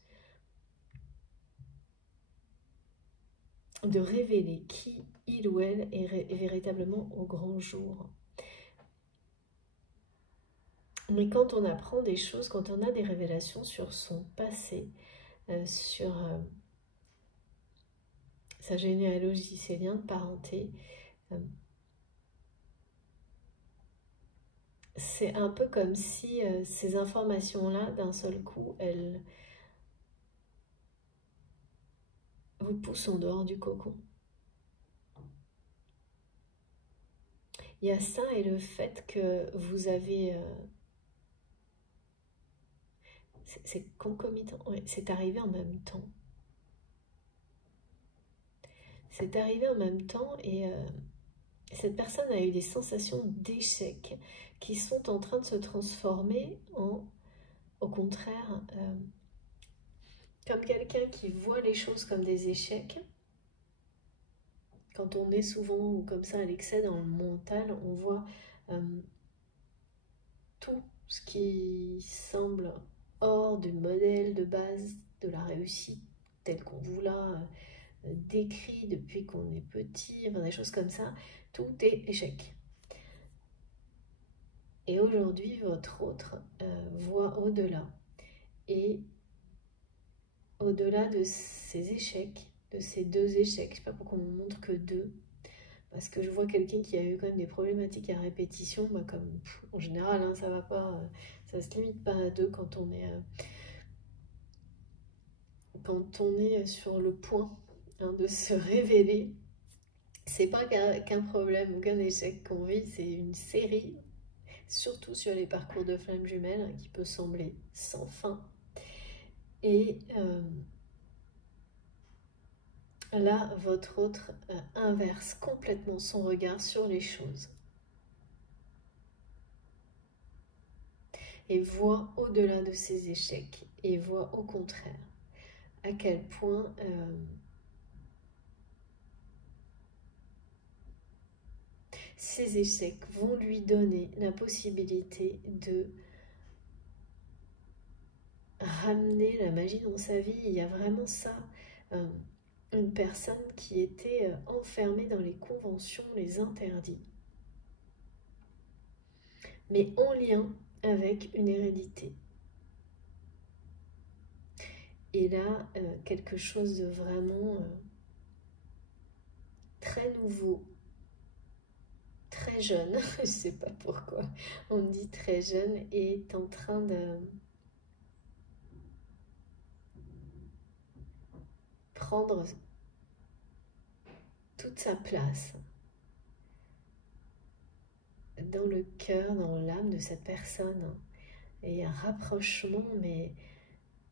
de révéler qui il ou elle est véritablement au grand jour. Mais quand on apprend des choses, quand on a des révélations sur son passé, sur sa généalogie, ses liens de parenté, c'est un peu comme si ces informations-là, d'un seul coup, elles vous poussent en dehors du cocon. Il y a ça et le fait que vous avez... c'est concomitant, ouais, c'est arrivé en même temps. C'est arrivé en même temps et cette personne a eu des sensations d'échec qui sont en train de se transformer en, au contraire, comme quelqu'un qui voit les choses comme des échecs. Quand on est souvent comme ça à l'excès dans le mental, on voit tout ce qui semble hors du modèle de base de la réussite tel qu'on vous l'a décrit depuis qu'on est petit, enfin, des choses comme ça, tout est échec. Et aujourd'hui, votre autre voit au-delà. Et au-delà de ces échecs, de ces deux échecs, je ne sais pas pourquoi on ne montre que deux, parce que je vois quelqu'un qui a eu quand même des problématiques à répétition, bah comme en général, hein, ça va pas, ça se limite pas à deux quand on est sur le point de se révéler. C'est pas qu'un problème ou qu'un échec qu'on vit, c'est une série, surtout sur les parcours de flammes jumelles, hein, qui peut sembler sans fin. Et là, votre autre inverse complètement son regard sur les choses et voit au-delà de ses échecs et voit au contraire à quel point ces échecs vont lui donner la possibilité de ramener la magie dans sa vie. Il y a vraiment ça, une personne qui était enfermée dans les conventions, les interdits, mais en lien avec une hérédité. Et là, quelque chose de vraiment très nouveau, très jeune, je ne sais pas pourquoi on me dit très jeune, est en train de prendre toute sa place dans le cœur, dans l'âme de cette personne. Et un rapprochement, mais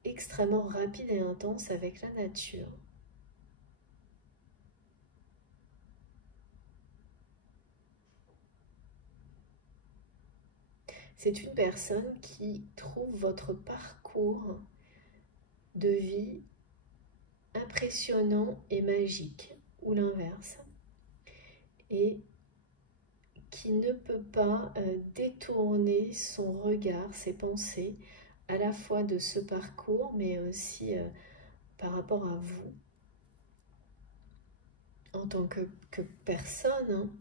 extrêmement rapide et intense avec la nature. C'est une personne qui trouve votre parcours de vie impressionnant et magique, ou l'inverse, et qui ne peut pas détourner son regard, ses pensées, à la fois de ce parcours, mais aussi par rapport à vous, en tant que personne.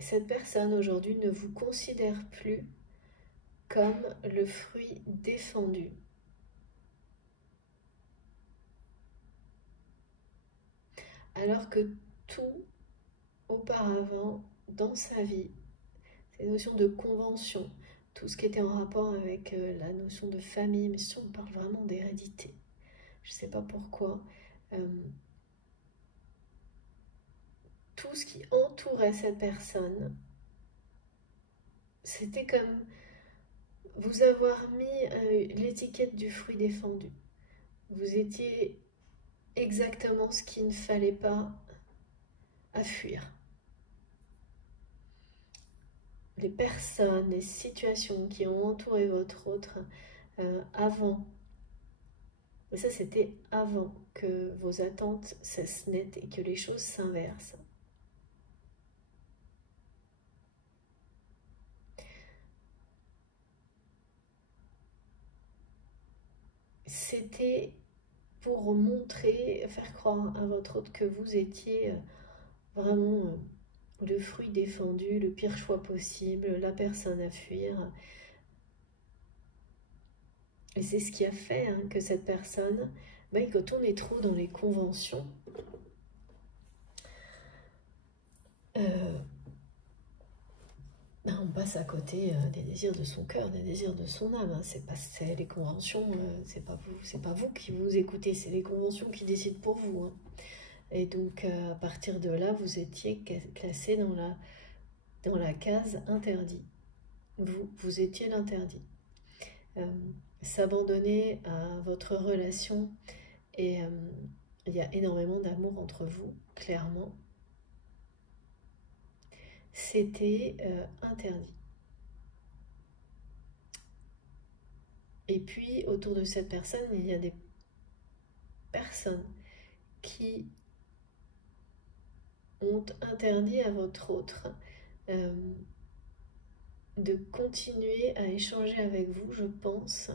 Cette personne aujourd'hui ne vous considère plus comme le fruit défendu. Alors que tout auparavant dans sa vie, ces notions de convention, tout ce qui était en rapport avec la notion de famille, mais si on parle vraiment d'hérédité, je ne sais pas pourquoi, tout ce qui entourait cette personne, c'était comme vous avoir mis l'étiquette du fruit défendu. Vous étiez exactement ce qu'il ne fallait pas à fuir. Les personnes, les situations qui ont entouré votre autre avant, et ça c'était avant que vos attentes cessent net et que les choses s'inversent. C'était pour montrer, faire croire à votre autre que vous étiez vraiment le fruit défendu, le pire choix possible, la personne à fuir. Et c'est ce qui a fait que cette personne, quand on est trop dans les conventions, on passe à côté des désirs de son cœur, des désirs de son âme. C'est les conventions, c'est pas vous qui vous écoutez, c'est les conventions qui décident pour vous. Et donc à partir de là, vous étiez classé dans la case interdit. Vous étiez l'interdit. S'abandonner à votre relation, et il y a énormément d'amour entre vous, clairement. C'était interdit. Et puis, autour de cette personne, il y a des personnes qui ont interdit à votre autre de continuer à échanger avec vous, je pense.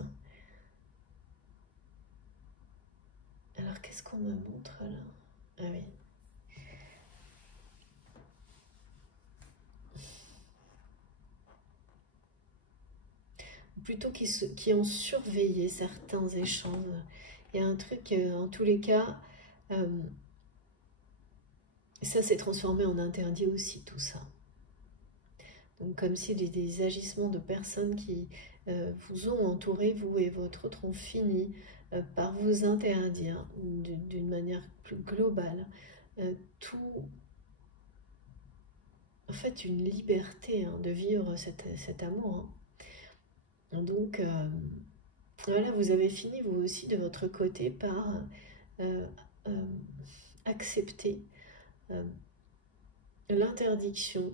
Alors, qu'est-ce qu'on me montre là? Ah oui. Plutôt qui ont surveillé certains échanges. Il y a un truc, en tous les cas, ça s'est transformé en interdit aussi, tout ça. Donc comme s'il y a des agissements de personnes qui vous ont entouré, vous et votre autre, ont fini par vous interdire d'une manière plus globale tout, en fait, une liberté de vivre cet amour. Donc voilà, vous avez fini vous aussi de votre côté par accepter l'interdiction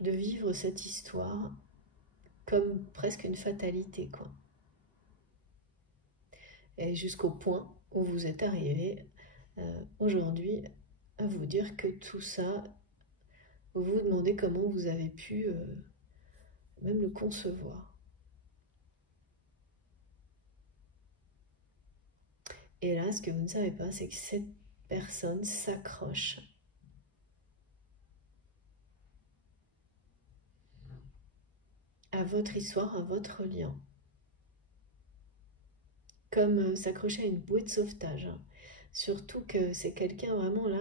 de vivre cette histoire comme presque une fatalité, quoi. Et jusqu'au point où vous êtes arrivé aujourd'hui à vous dire que tout ça Vous vous demandez comment vous avez pu même le concevoir. Et là, ce que vous ne savez pas, c'est que cette personne s'accroche à votre histoire, à votre lien. Comme s'accrocher à une bouée de sauvetage. Hein. Surtout que c'est quelqu'un vraiment là,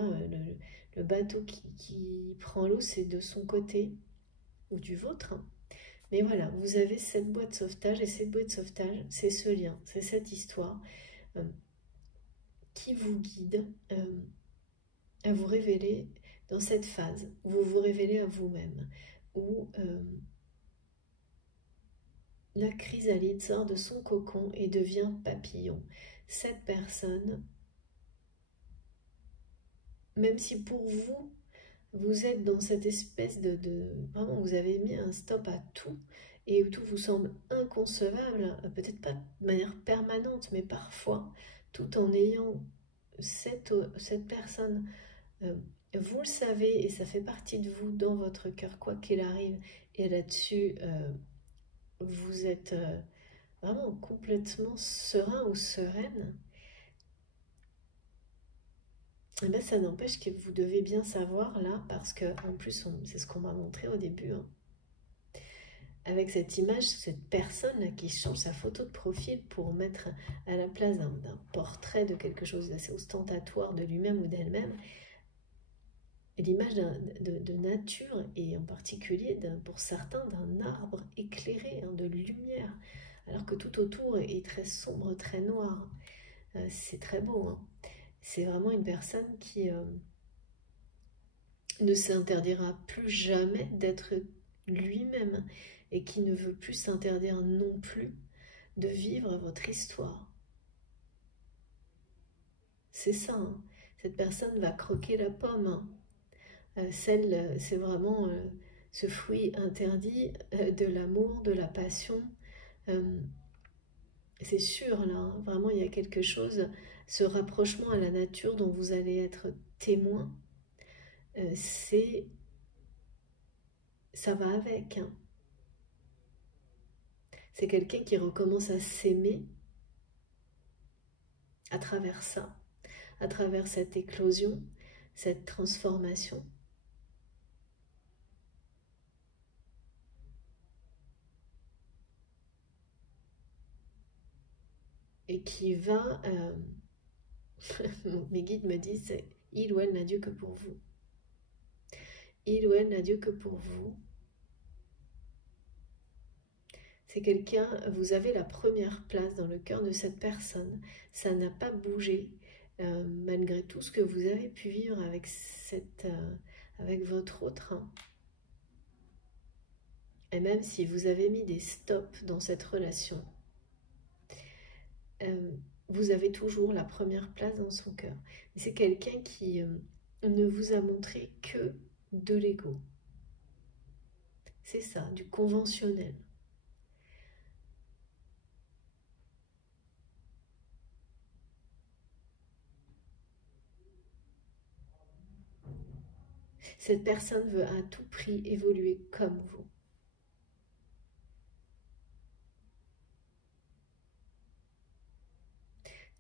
le bateau qui prend l'eau, c'est de son côté ou du vôtre. Hein. Mais voilà, vous avez cette bouée de sauvetage et cette bouée de sauvetage, c'est ce lien, c'est cette histoire qui vous guide à vous révéler dans cette phase où vous vous révélez à vous-même, où la chrysalide sort de son cocon et devient papillon. Cette personne, même si pour vous, vous êtes dans cette espèce vraiment, vous avez mis un stop à tout, et où tout vous semble inconcevable, peut-être pas de manière permanente, mais parfois, tout en ayant cette personne, vous le savez, et ça fait partie de vous, dans votre cœur, quoi qu'il arrive, et là-dessus, vous êtes vraiment complètement serein ou sereine, et bien ça n'empêche que vous devez bien savoir là, parce que en plus, c'est ce qu'on m'a montré au début, hein, avec cette image, cette personne là qui change sa photo de profil pour mettre à la place d'un portrait de quelque chose d'assez ostentatoire de lui-même ou d'elle-même, l'image de nature, et en particulier pour certains d'un arbre éclairé, hein, de lumière, alors que tout autour est très sombre, très noir. C'est très beau, hein. C'est vraiment une personne qui ne s'interdira plus jamais d'être lui-même et qui ne veut plus s'interdire non plus de vivre votre histoire. C'est ça, hein. Cette personne va croquer la pomme, hein. C'est vraiment ce fruit interdit de l'amour, de la passion. C'est sûr, là, hein, vraiment, il y a quelque chose, ce rapprochement à la nature dont vous allez être témoin, ça va avec. Hein. C'est quelqu'un qui recommence à s'aimer à travers ça, à travers cette éclosion, cette transformation. Et qui va, mes guides me disent, il ou elle n'a Dieu que pour vous. Il ou elle n'a Dieu que pour vous. C'est quelqu'un, vous avez la première place dans le cœur de cette personne. Ça n'a pas bougé, malgré tout ce que vous avez pu vivre avec, avec votre autre. Hein. Et même si vous avez mis des stops dans cette relation, vous avez toujours la première place dans son cœur. C'est quelqu'un qui ne vous a montré que de l'ego. C'est ça, du conventionnel. Cette personne veut à tout prix évoluer comme vous.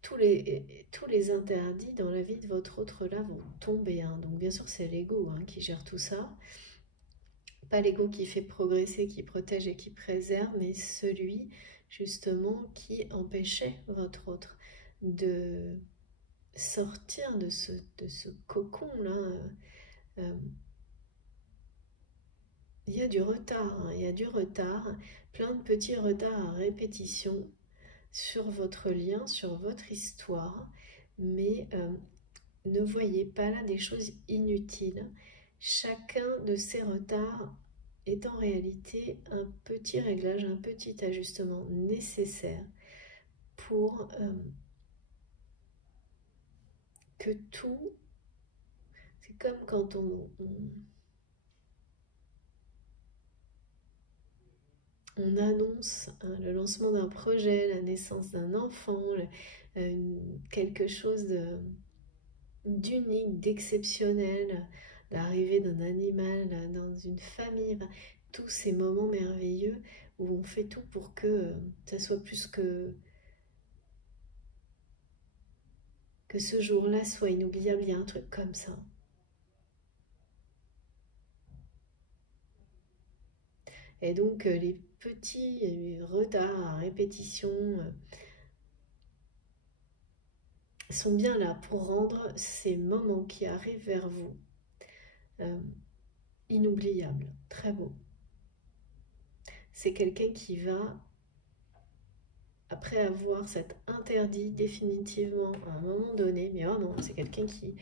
Tous les interdits dans la vie de votre autre là vont tomber. Hein. Donc bien sûr c'est l'ego hein, qui gère tout ça. Pas l'ego qui fait progresser, qui protège et qui préserve, mais celui justement qui empêchait votre autre de sortir de ce cocon là. Il y a du retard, hein, il y a du retard, plein de petits retards à répétition sur votre lien, sur votre histoire, mais ne voyez pas là des choses inutiles. Chacun de ces retards est en réalité un petit réglage, un petit ajustement nécessaire pour que tout... C'est comme quand on annonce hein, le lancement d'un projet, la naissance d'un enfant, quelque chose d'unique, d'exceptionnel, l'arrivée d'un animal dans une famille, enfin, tous ces moments merveilleux où on fait tout pour que ça soit plus que ce jour-là soit inoubliable. Il y a un truc comme ça. Et donc les petits retards à répétition sont bien là pour rendre ces moments qui arrivent vers vous inoubliables, très beaux. C'est quelqu'un qui va, après avoir cet interdit définitivement à un moment donné, mais oh non, c'est quelqu'un qui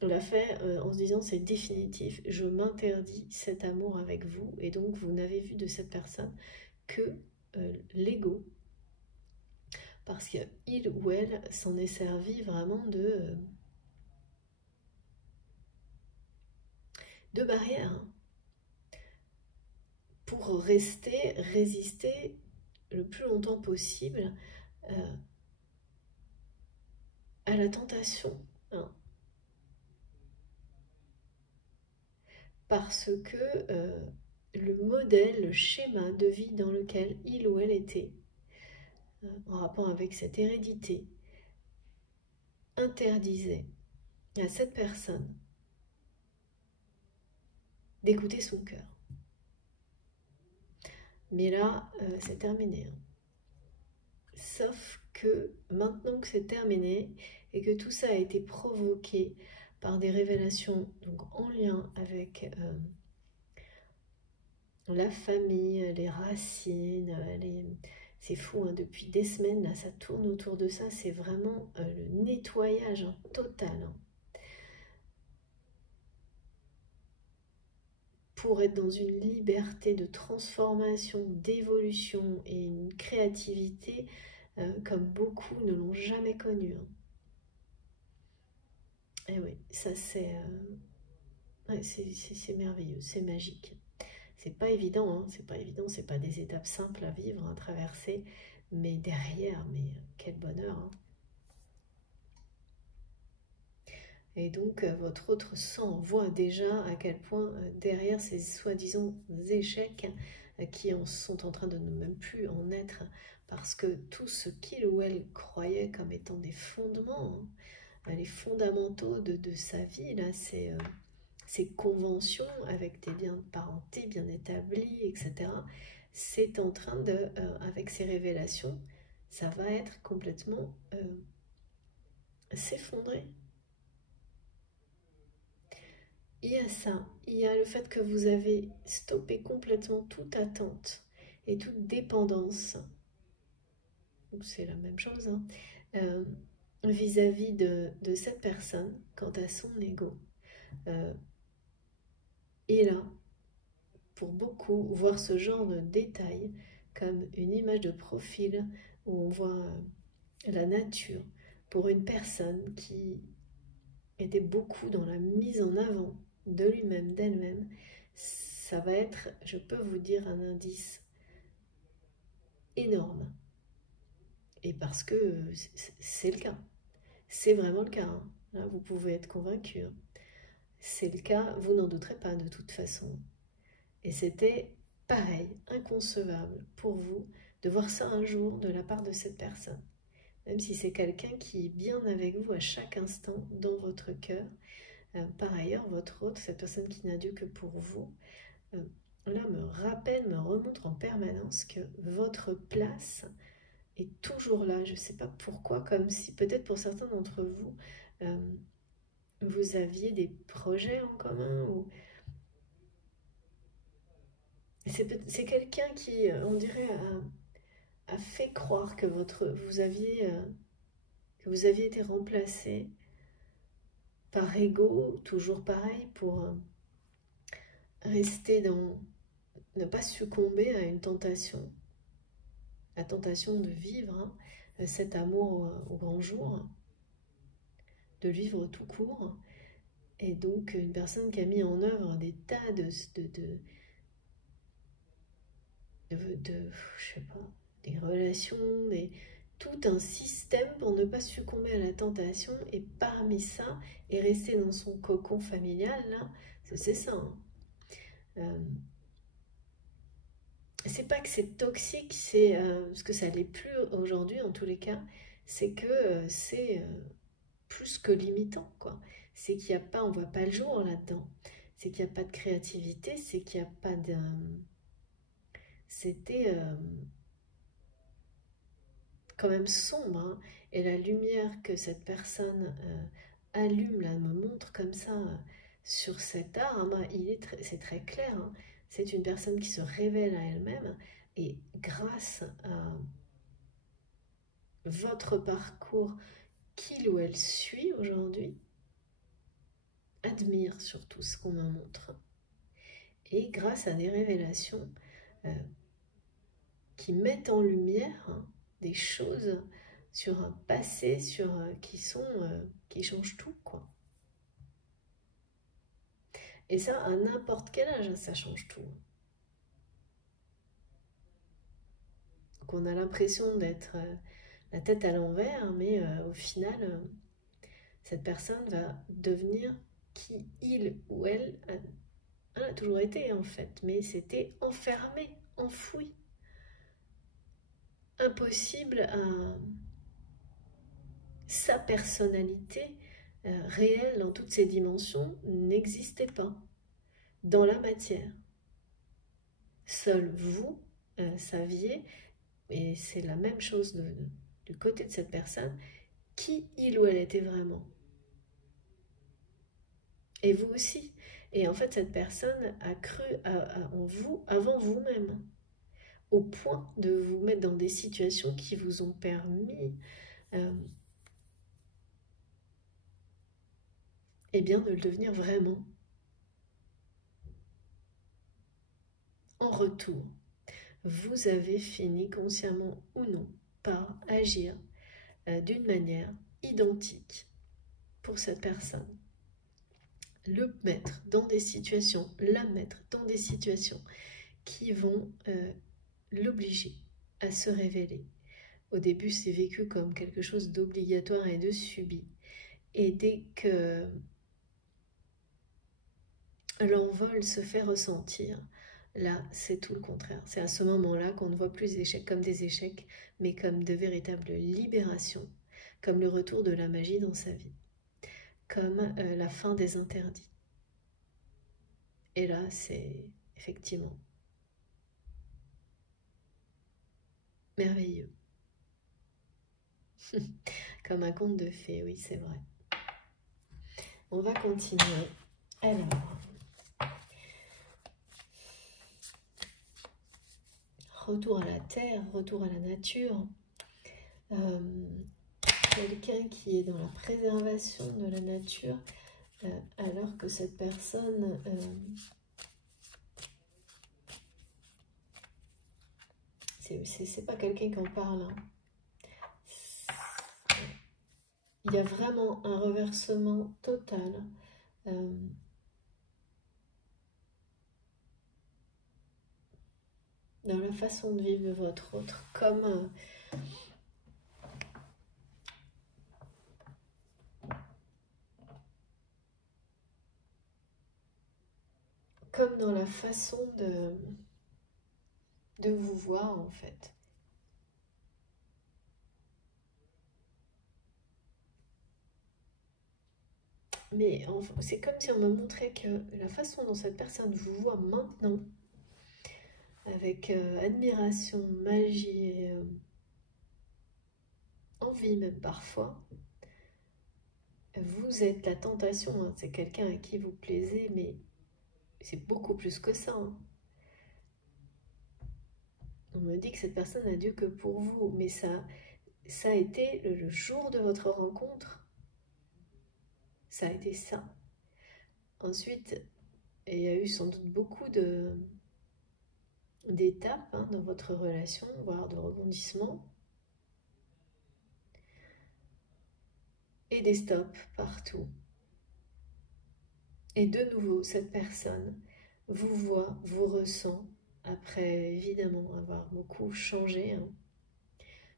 l'a fait en se disant c'est définitif, je m'interdis cet amour avec vous, et donc vous n'avez vu de cette personne que l'ego, parce qu'il ou elle s'en est servi vraiment de barrière hein, pour résister le plus longtemps possible à la tentation. Hein. Parce que le modèle, le schéma de vie dans lequel il ou elle était, en rapport avec cette hérédité, interdisait à cette personne d'écouter son cœur. Mais là, c'est terminé. Hein. Sauf que maintenant que c'est terminé et que tout ça a été provoqué par des révélations donc en lien avec la famille, les racines, c'est fou, hein, depuis des semaines, là, ça tourne autour de ça, c'est vraiment le nettoyage hein, total. Hein. Pour être dans une liberté de transformation, d'évolution et une créativité comme beaucoup ne l'ont jamais connue. Hein. Et oui, ça c'est merveilleux, c'est magique. C'est pas évident, hein, c'est pas évident, c'est pas des étapes simples à vivre, à traverser, mais derrière, mais quel bonheur. Hein. Et donc votre autre sang voit déjà à quel point derrière ces soi-disant échecs qui sont en train de ne même plus en être, parce que tout ce qu'il ou elle croyait comme étant des fondements, hein, les fondamentaux de sa vie, là, ces conventions avec des liens de parenté bien établis, etc., c'est en train de, avec ces révélations, ça va être complètement s'effondrer. Il y a ça, il y a le fait que vous avez stoppé complètement toute attente et toute dépendance, c'est la même chose, hein, vis-à-vis de cette personne quant à son ego. Et là, pour beaucoup, voir ce genre de détail comme une image de profil où on voit la nature pour une personne qui était beaucoup dans la mise en avant de lui-même, d'elle-même, ça va être, je peux vous dire, un indice énorme. Et parce que c'est le cas. C'est vraiment le cas. Hein. Là, vous pouvez être convaincu. Hein. C'est le cas, vous n'en douterez pas de toute façon. Et c'était pareil, inconcevable pour vous de voir ça un jour de la part de cette personne. Même si c'est quelqu'un qui est bien avec vous à chaque instant dans votre cœur. Par ailleurs, votre hôte, cette personne qui n'a Dieu que pour vous, là me rappelle, me remontre en permanence que votre place est toujours là. Je ne sais pas pourquoi, comme si peut-être pour certains d'entre vous, vous aviez des projets en commun ou c'est quelqu'un qui, on dirait, a fait croire que vous aviez été remplacé par ego, toujours pareil, pour rester dans, ne pas succomber à une tentation, la tentation de vivre hein, cet amour au grand jour, de vivre tout court. Et donc une personne qui a mis en œuvre des tas de je sais pas, des relations, tout un système pour ne pas succomber à la tentation, et parmi ça, et rester dans son cocon familial, là, c'est ça. Hein. C'est pas que c'est toxique, c'est parce que ça l'est plus aujourd'hui en tous les cas, c'est que c'est plus que limitant, quoi. C'est qu'il n'y a pas, on voit pas le jour là-dedans. C'est qu'il n'y a pas de créativité, c'est qu'il n'y a pas de... C'était quand même sombre, hein. Et la lumière que cette personne allume, là, me montre comme ça sur cet art, hein, c'est très clair, hein. C'est une personne qui se révèle à elle-même, et grâce à votre parcours qu'il ou elle suit aujourd'hui, admire surtout ce qu'on me montre. Et grâce à des révélations qui mettent en lumière, hein, des choses sur un passé, qui changent tout, quoi. Et ça, à n'importe quel âge, ça change tout. Donc on a l'impression d'être la tête à l'envers, mais au final, cette personne va devenir qui il ou elle a toujours été, en fait. Mais c'était enfermé, enfoui. Impossible à sa personnalité réelle dans toutes ses dimensions n'existait pas dans la matière. Seul vous saviez, et c'est la même chose du côté de cette personne, qui il ou elle était vraiment. Et vous aussi. Et en fait, cette personne a cru en vous avant vous-même, au point de vous mettre dans des situations qui vous ont permis eh bien, de le devenir vraiment. En retour, vous avez fini, consciemment ou non, par agir d'une manière identique pour cette personne. Le mettre dans des situations, la mettre dans des situations qui vont l'obliger à se révéler. Au début, c'est vécu comme quelque chose d'obligatoire et de subi. Et dès que l'envol se fait ressentir, là, c'est tout le contraire. C'est à ce moment-là qu'on ne voit plus les échecs comme des échecs, mais comme de véritables libérations, comme le retour de la magie dans sa vie, comme la fin des interdits. Et là, c'est effectivement merveilleux. Comme un conte de fées, oui, c'est vrai. On va continuer. Alors, retour à la terre, retour à la nature. Quelqu'un qui est dans la préservation de la nature, alors que cette personne c'est pas quelqu'un qui en parle, hein. Il y a vraiment un reversement total dans la façon de vivre de votre autre, comme dans la façon de vous voir, en fait. Mais c'est comme si on me montrait que la façon dont cette personne vous voit maintenant, avec admiration, magie et envie même parfois, vous êtes la tentation, hein. C'est quelqu'un à qui vous plaisez, mais c'est beaucoup plus que ça, hein. On me dit que cette personne n'a Dieu que pour vous, mais ça a été le jour de votre rencontre. Ça a été ça. Ensuite, il y a eu sans doute beaucoup d'étapes, hein, dans votre relation, voire de rebondissements. Et des stops partout. Et de nouveau, cette personne vous voit, vous ressent, après évidemment avoir beaucoup changé, hein,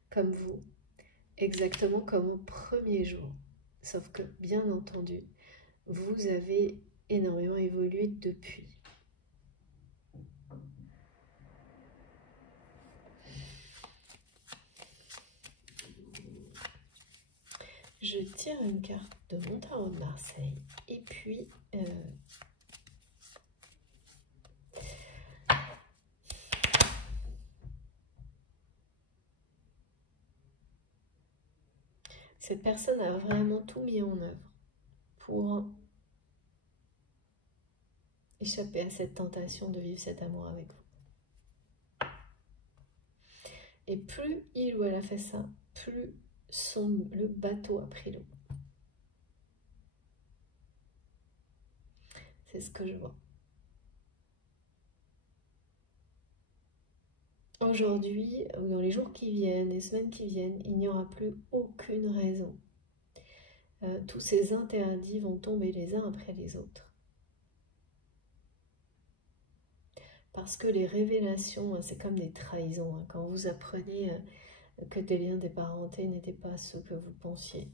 comme vous. exactement comme au premier jour. Sauf que, bien entendu, vous avez énormément évolué depuis. Je tire une carte de mon tarot de Marseille et puis cette personne a vraiment tout mis en œuvre pour échapper à cette tentation de vivre cet amour avec vous. Et plus il ou elle a fait ça, plus le bateau a pris l'eau. C'est ce que je vois. Aujourd'hui, ou dans les jours qui viennent, les semaines qui viennent, il n'y aura plus aucune raison. Tous ces interdits vont tomber les uns après les autres. Parce que les révélations, c'est comme des trahisons. Hein. Quand vous apprenez que des liens de parenté n'étaient pas ceux que vous pensiez.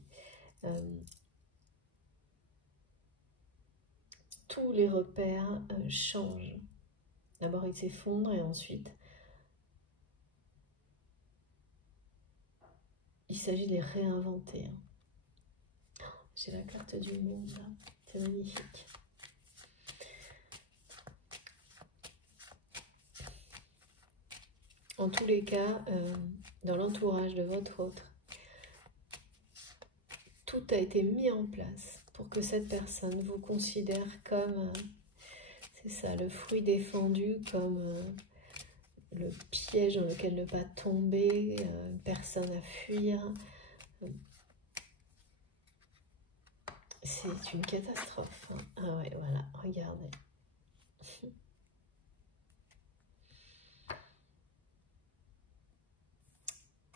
Tous les repères changent. D'abord, ils s'effondrent et ensuite, il s'agit de les réinventer. Hein. J'ai la carte du monde, là. C'est magnifique. En tous les cas, dans l'entourage de votre autre, tout a été mis en place pour que cette personne vous considère comme, c'est ça, le fruit défendu, comme le piège dans lequel ne pas tomber, personne à fuir. C'est une catastrophe. Hein. Ah ouais, voilà, regardez.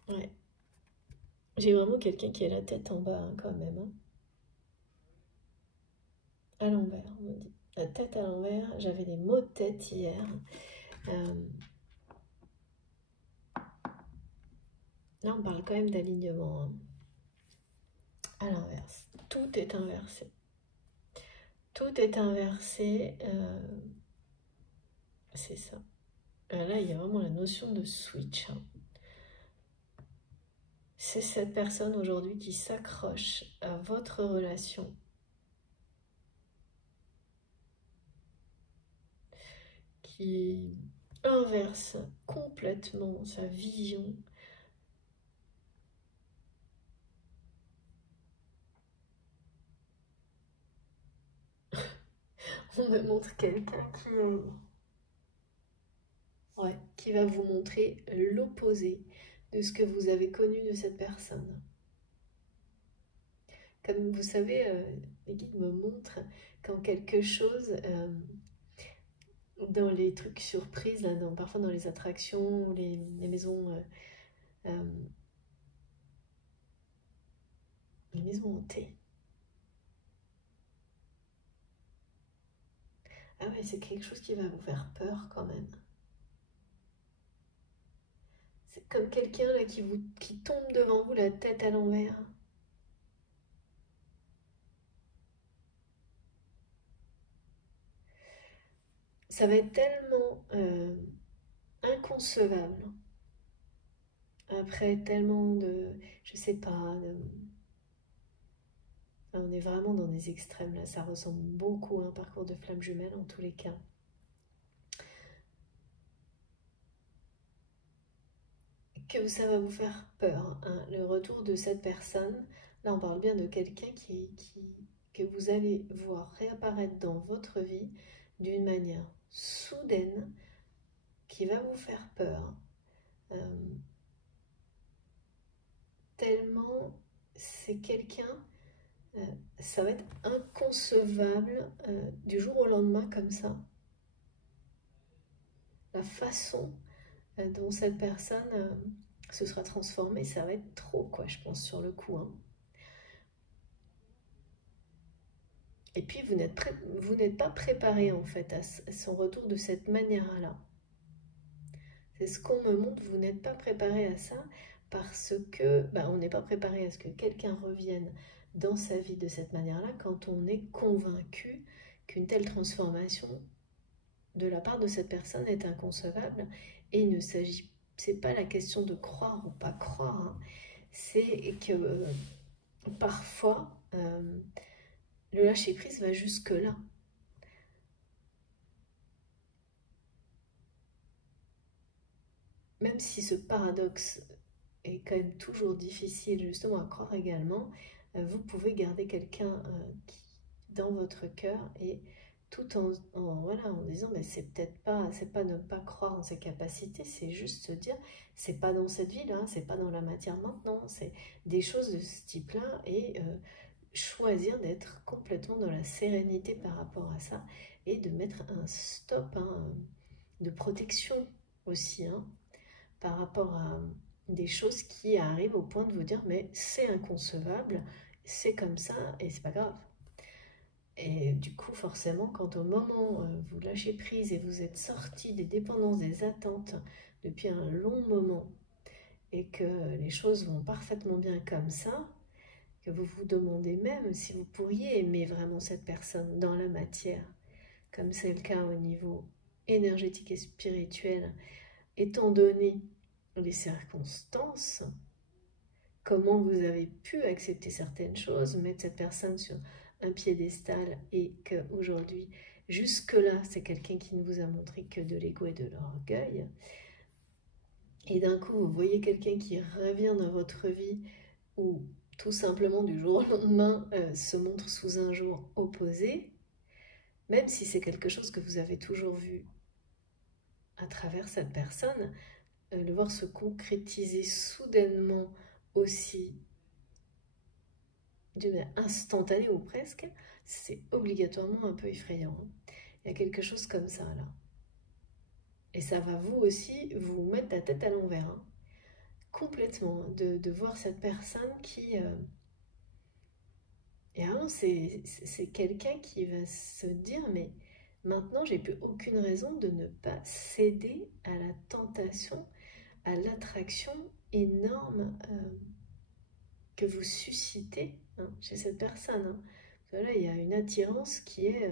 Ouais. J'ai vraiment quelqu'un qui a la tête en bas, hein, quand même. Hein. À l'envers, on me dit. La tête à l'envers, j'avais des maux de tête hier. Là, on parle quand même d'alignement. Hein. À l'inverse. Tout est inversé. Tout est inversé. C'est ça. Là, il y a vraiment la notion de switch. Hein. C'est cette personne aujourd'hui qui s'accroche à votre relation. Qui inverse complètement sa vision. On me montre quelqu'un qui va vous montrer l'opposé de ce que vous avez connu de cette personne. Comme vous savez, les guides me montrent quand quelque chose, dans les trucs surprises, là, parfois dans les attractions, les maisons, les maisons hantées. Ah ouais, c'est quelque chose qui va vous faire peur quand même. C'est comme quelqu'un là qui tombe devant vous la tête à l'envers. Ça va être tellement inconcevable. Après tellement de, je sais pas, on est vraiment dans des extrêmes là. Ça ressemble beaucoup à un parcours de flammes jumelles en tous les cas. Que ça va vous faire peur, hein, le retour de cette personne. Là, on parle bien de quelqu'un que vous allez voir réapparaître dans votre vie d'une manière soudaine, qui va vous faire peur. Tellement c'est quelqu'un, ça va être inconcevable du jour au lendemain comme ça. La façon dont cette personne se sera transformée, ça va être trop, quoi, je pense, sur le coup. Hein. Et puis, vous n'êtes pas préparé, en fait, à son retour de cette manière-là. C'est ce qu'on me montre, vous n'êtes pas préparé à ça, parce que on n'est pas préparé à ce que quelqu'un revienne dans sa vie de cette manière-là quand on est convaincu qu'une telle transformation de la part de cette personne est inconcevable. Et il ne s'agit, c'est pas la question de croire ou pas croire, hein. C'est que parfois le lâcher prise va jusque là. Même si ce paradoxe est quand même toujours difficile justement à croire également, vous pouvez garder quelqu'un dans votre cœur, et tout voilà, en disant c'est peut-être pas, c'est pas ne pas croire en ses capacités, c'est juste se dire c'est pas dans cette vie là, c'est pas dans la matière maintenant, c'est des choses de ce type là, et choisir d'être complètement dans la sérénité par rapport à ça, et de mettre un stop, hein, de protection aussi, hein, par rapport à des choses qui arrivent au point de vous dire mais c'est inconcevable, c'est comme ça et c'est pas grave. Et du coup forcément quand au moment vous lâchez prise et vous êtes sorti des dépendances, des attentes depuis un long moment, et que les choses vont parfaitement bien comme ça, que vous vous demandez même si vous pourriez aimer vraiment cette personne dans la matière, comme c'est le cas au niveau énergétique et spirituel, étant donné les circonstances, comment vous avez pu accepter certaines choses, mettre cette personne sur un piédestal, et qu'aujourd'hui, jusque-là, c'est quelqu'un qui ne vous a montré que de l'ego et de l'orgueil. Et d'un coup, vous voyez quelqu'un qui revient dans votre vie, ou tout simplement du jour au lendemain se montre sous un jour opposé, même si c'est quelque chose que vous avez toujours vu à travers cette personne, le voir se concrétiser soudainement aussi, d'une manière instantanée ou presque, c'est obligatoirement un peu effrayant, hein. Il y a quelque chose comme ça là. Et ça va vous aussi vous mettre la tête à l'envers, hein. Complètement, de voir cette personne qui... Et vraiment, c'est quelqu'un qui va se dire, mais maintenant, j'ai plus aucune raison de ne pas céder à la tentation, à l'attraction énorme que vous suscitez, hein, chez cette personne, hein. Parce que là, il y a une attirance qui est...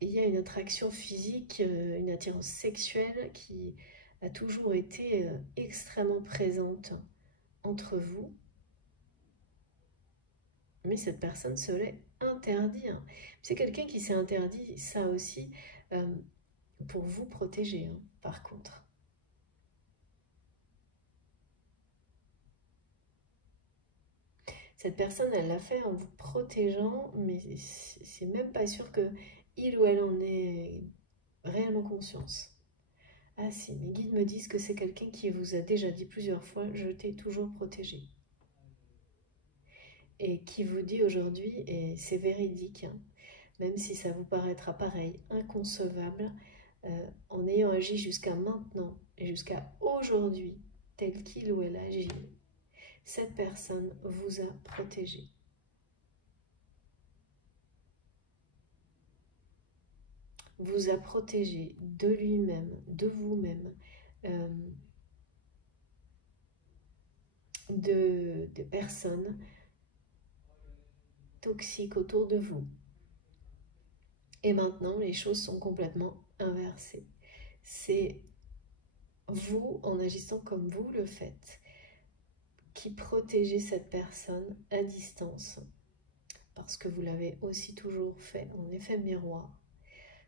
il y a une attraction physique, une attirance sexuelle qui a toujours été extrêmement présente entre vous. Mais cette personne se l'est interdit, hein. C'est quelqu'un qui s'est interdit ça aussi pour vous protéger, hein, par contre. Cette personne, elle l'a fait en vous protégeant, mais c'est même pas sûr que il ou elle en ait réellement conscience. Ah si, mes guides me disent que c'est quelqu'un qui vous a déjà dit plusieurs fois « je t'ai toujours protégé ». Et qui vous dit aujourd'hui, et c'est véridique, hein, même si ça vous paraîtra pareil, inconcevable, en ayant agi jusqu'à maintenant et jusqu'à aujourd'hui, tel qu'il ou elle agit, cette personne vous a protégé. Vous a protégé de lui-même, de vous-même, de personnes toxiques autour de vous. Et maintenant, les choses sont complètement inversées. C'est vous, en agissant comme vous le faites, qui protégez cette personne à distance, parce que vous l'avez aussi toujours fait en effet miroir,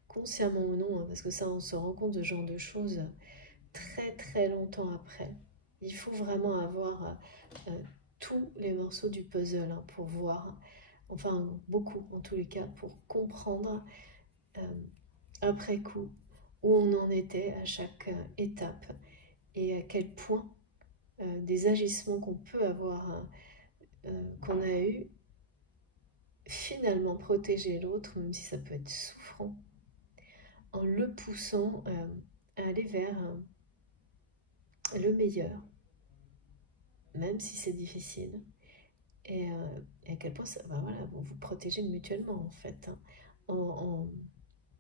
consciemment ou non, hein, parce que ça, on se rend compte de ce genre de choses très très longtemps après. Il faut vraiment avoir tous les morceaux du puzzle, hein, pour voir, enfin beaucoup en tous les cas, pour comprendre après coup où on en était à chaque étape, et à quel point des agissements qu'on peut avoir, qu'on a eu, finalement protéger l'autre, même si ça peut être souffrant, en le poussant à aller vers le meilleur, même si c'est difficile. Et à quel point ça, voilà, vous vous protégez mutuellement en fait, hein, en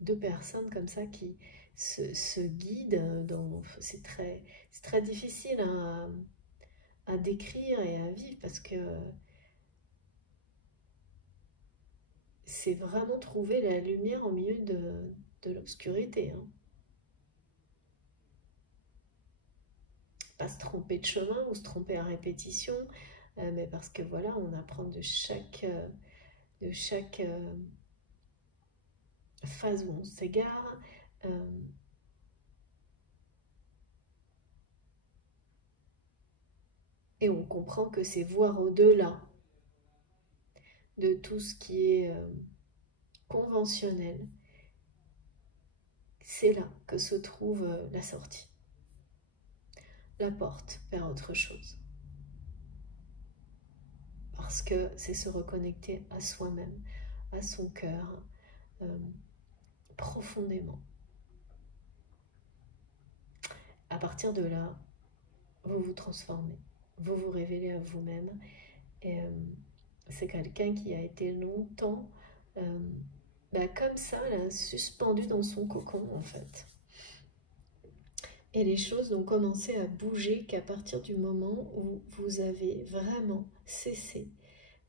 deux personnes comme ça qui ce guide, c'est très difficile à décrire et à vivre parce que c'est vraiment trouver la lumière au milieu de l'obscurité. Hein. Pas se tromper de chemin ou se tromper à répétition, mais parce que voilà, on apprend de chaque phase où on s'égare. Et on comprend que c'est voir au-delà de tout ce qui est conventionnel. C'est là que se trouve la sortie, la porte vers autre chose. Parce que c'est se reconnecter à soi-même, à son cœur, profondément. À partir de là, vous vous transformez, vous vous révélez à vous-même. Et c'est quelqu'un qui a été longtemps comme ça, là, suspendu dans son cocon en fait. Et les choses n'ont commencé à bouger qu'à partir du moment où vous avez vraiment cessé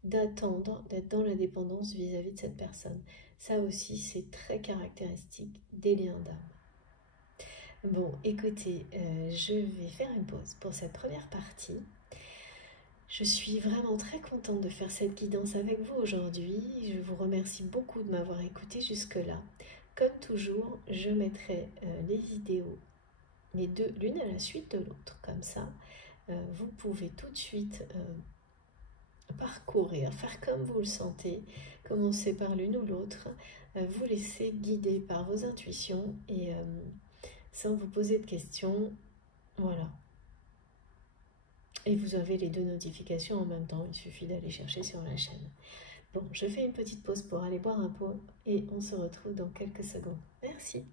d'attendre d'être dans la dépendance vis-à-vis de cette personne. Ça aussi, c'est très caractéristique des liens d'âme. Bon, écoutez, je vais faire une pause pour cette première partie. Je suis vraiment très contente de faire cette guidance avec vous aujourd'hui. Je vous remercie beaucoup de m'avoir écouté jusque-là. Comme toujours, je mettrai les vidéos, les deux, l'une à la suite de l'autre, comme ça. Vous pouvez tout de suite parcourir, faire comme vous le sentez, commencer par l'une ou l'autre, vous laisser guider par vos intuitions et sans vous poser de questions. Voilà. Et vous avez les deux notifications en même temps, il suffit d'aller chercher sur la chaîne. Bon, je fais une petite pause pour aller boire un pot et on se retrouve dans quelques secondes. Merci.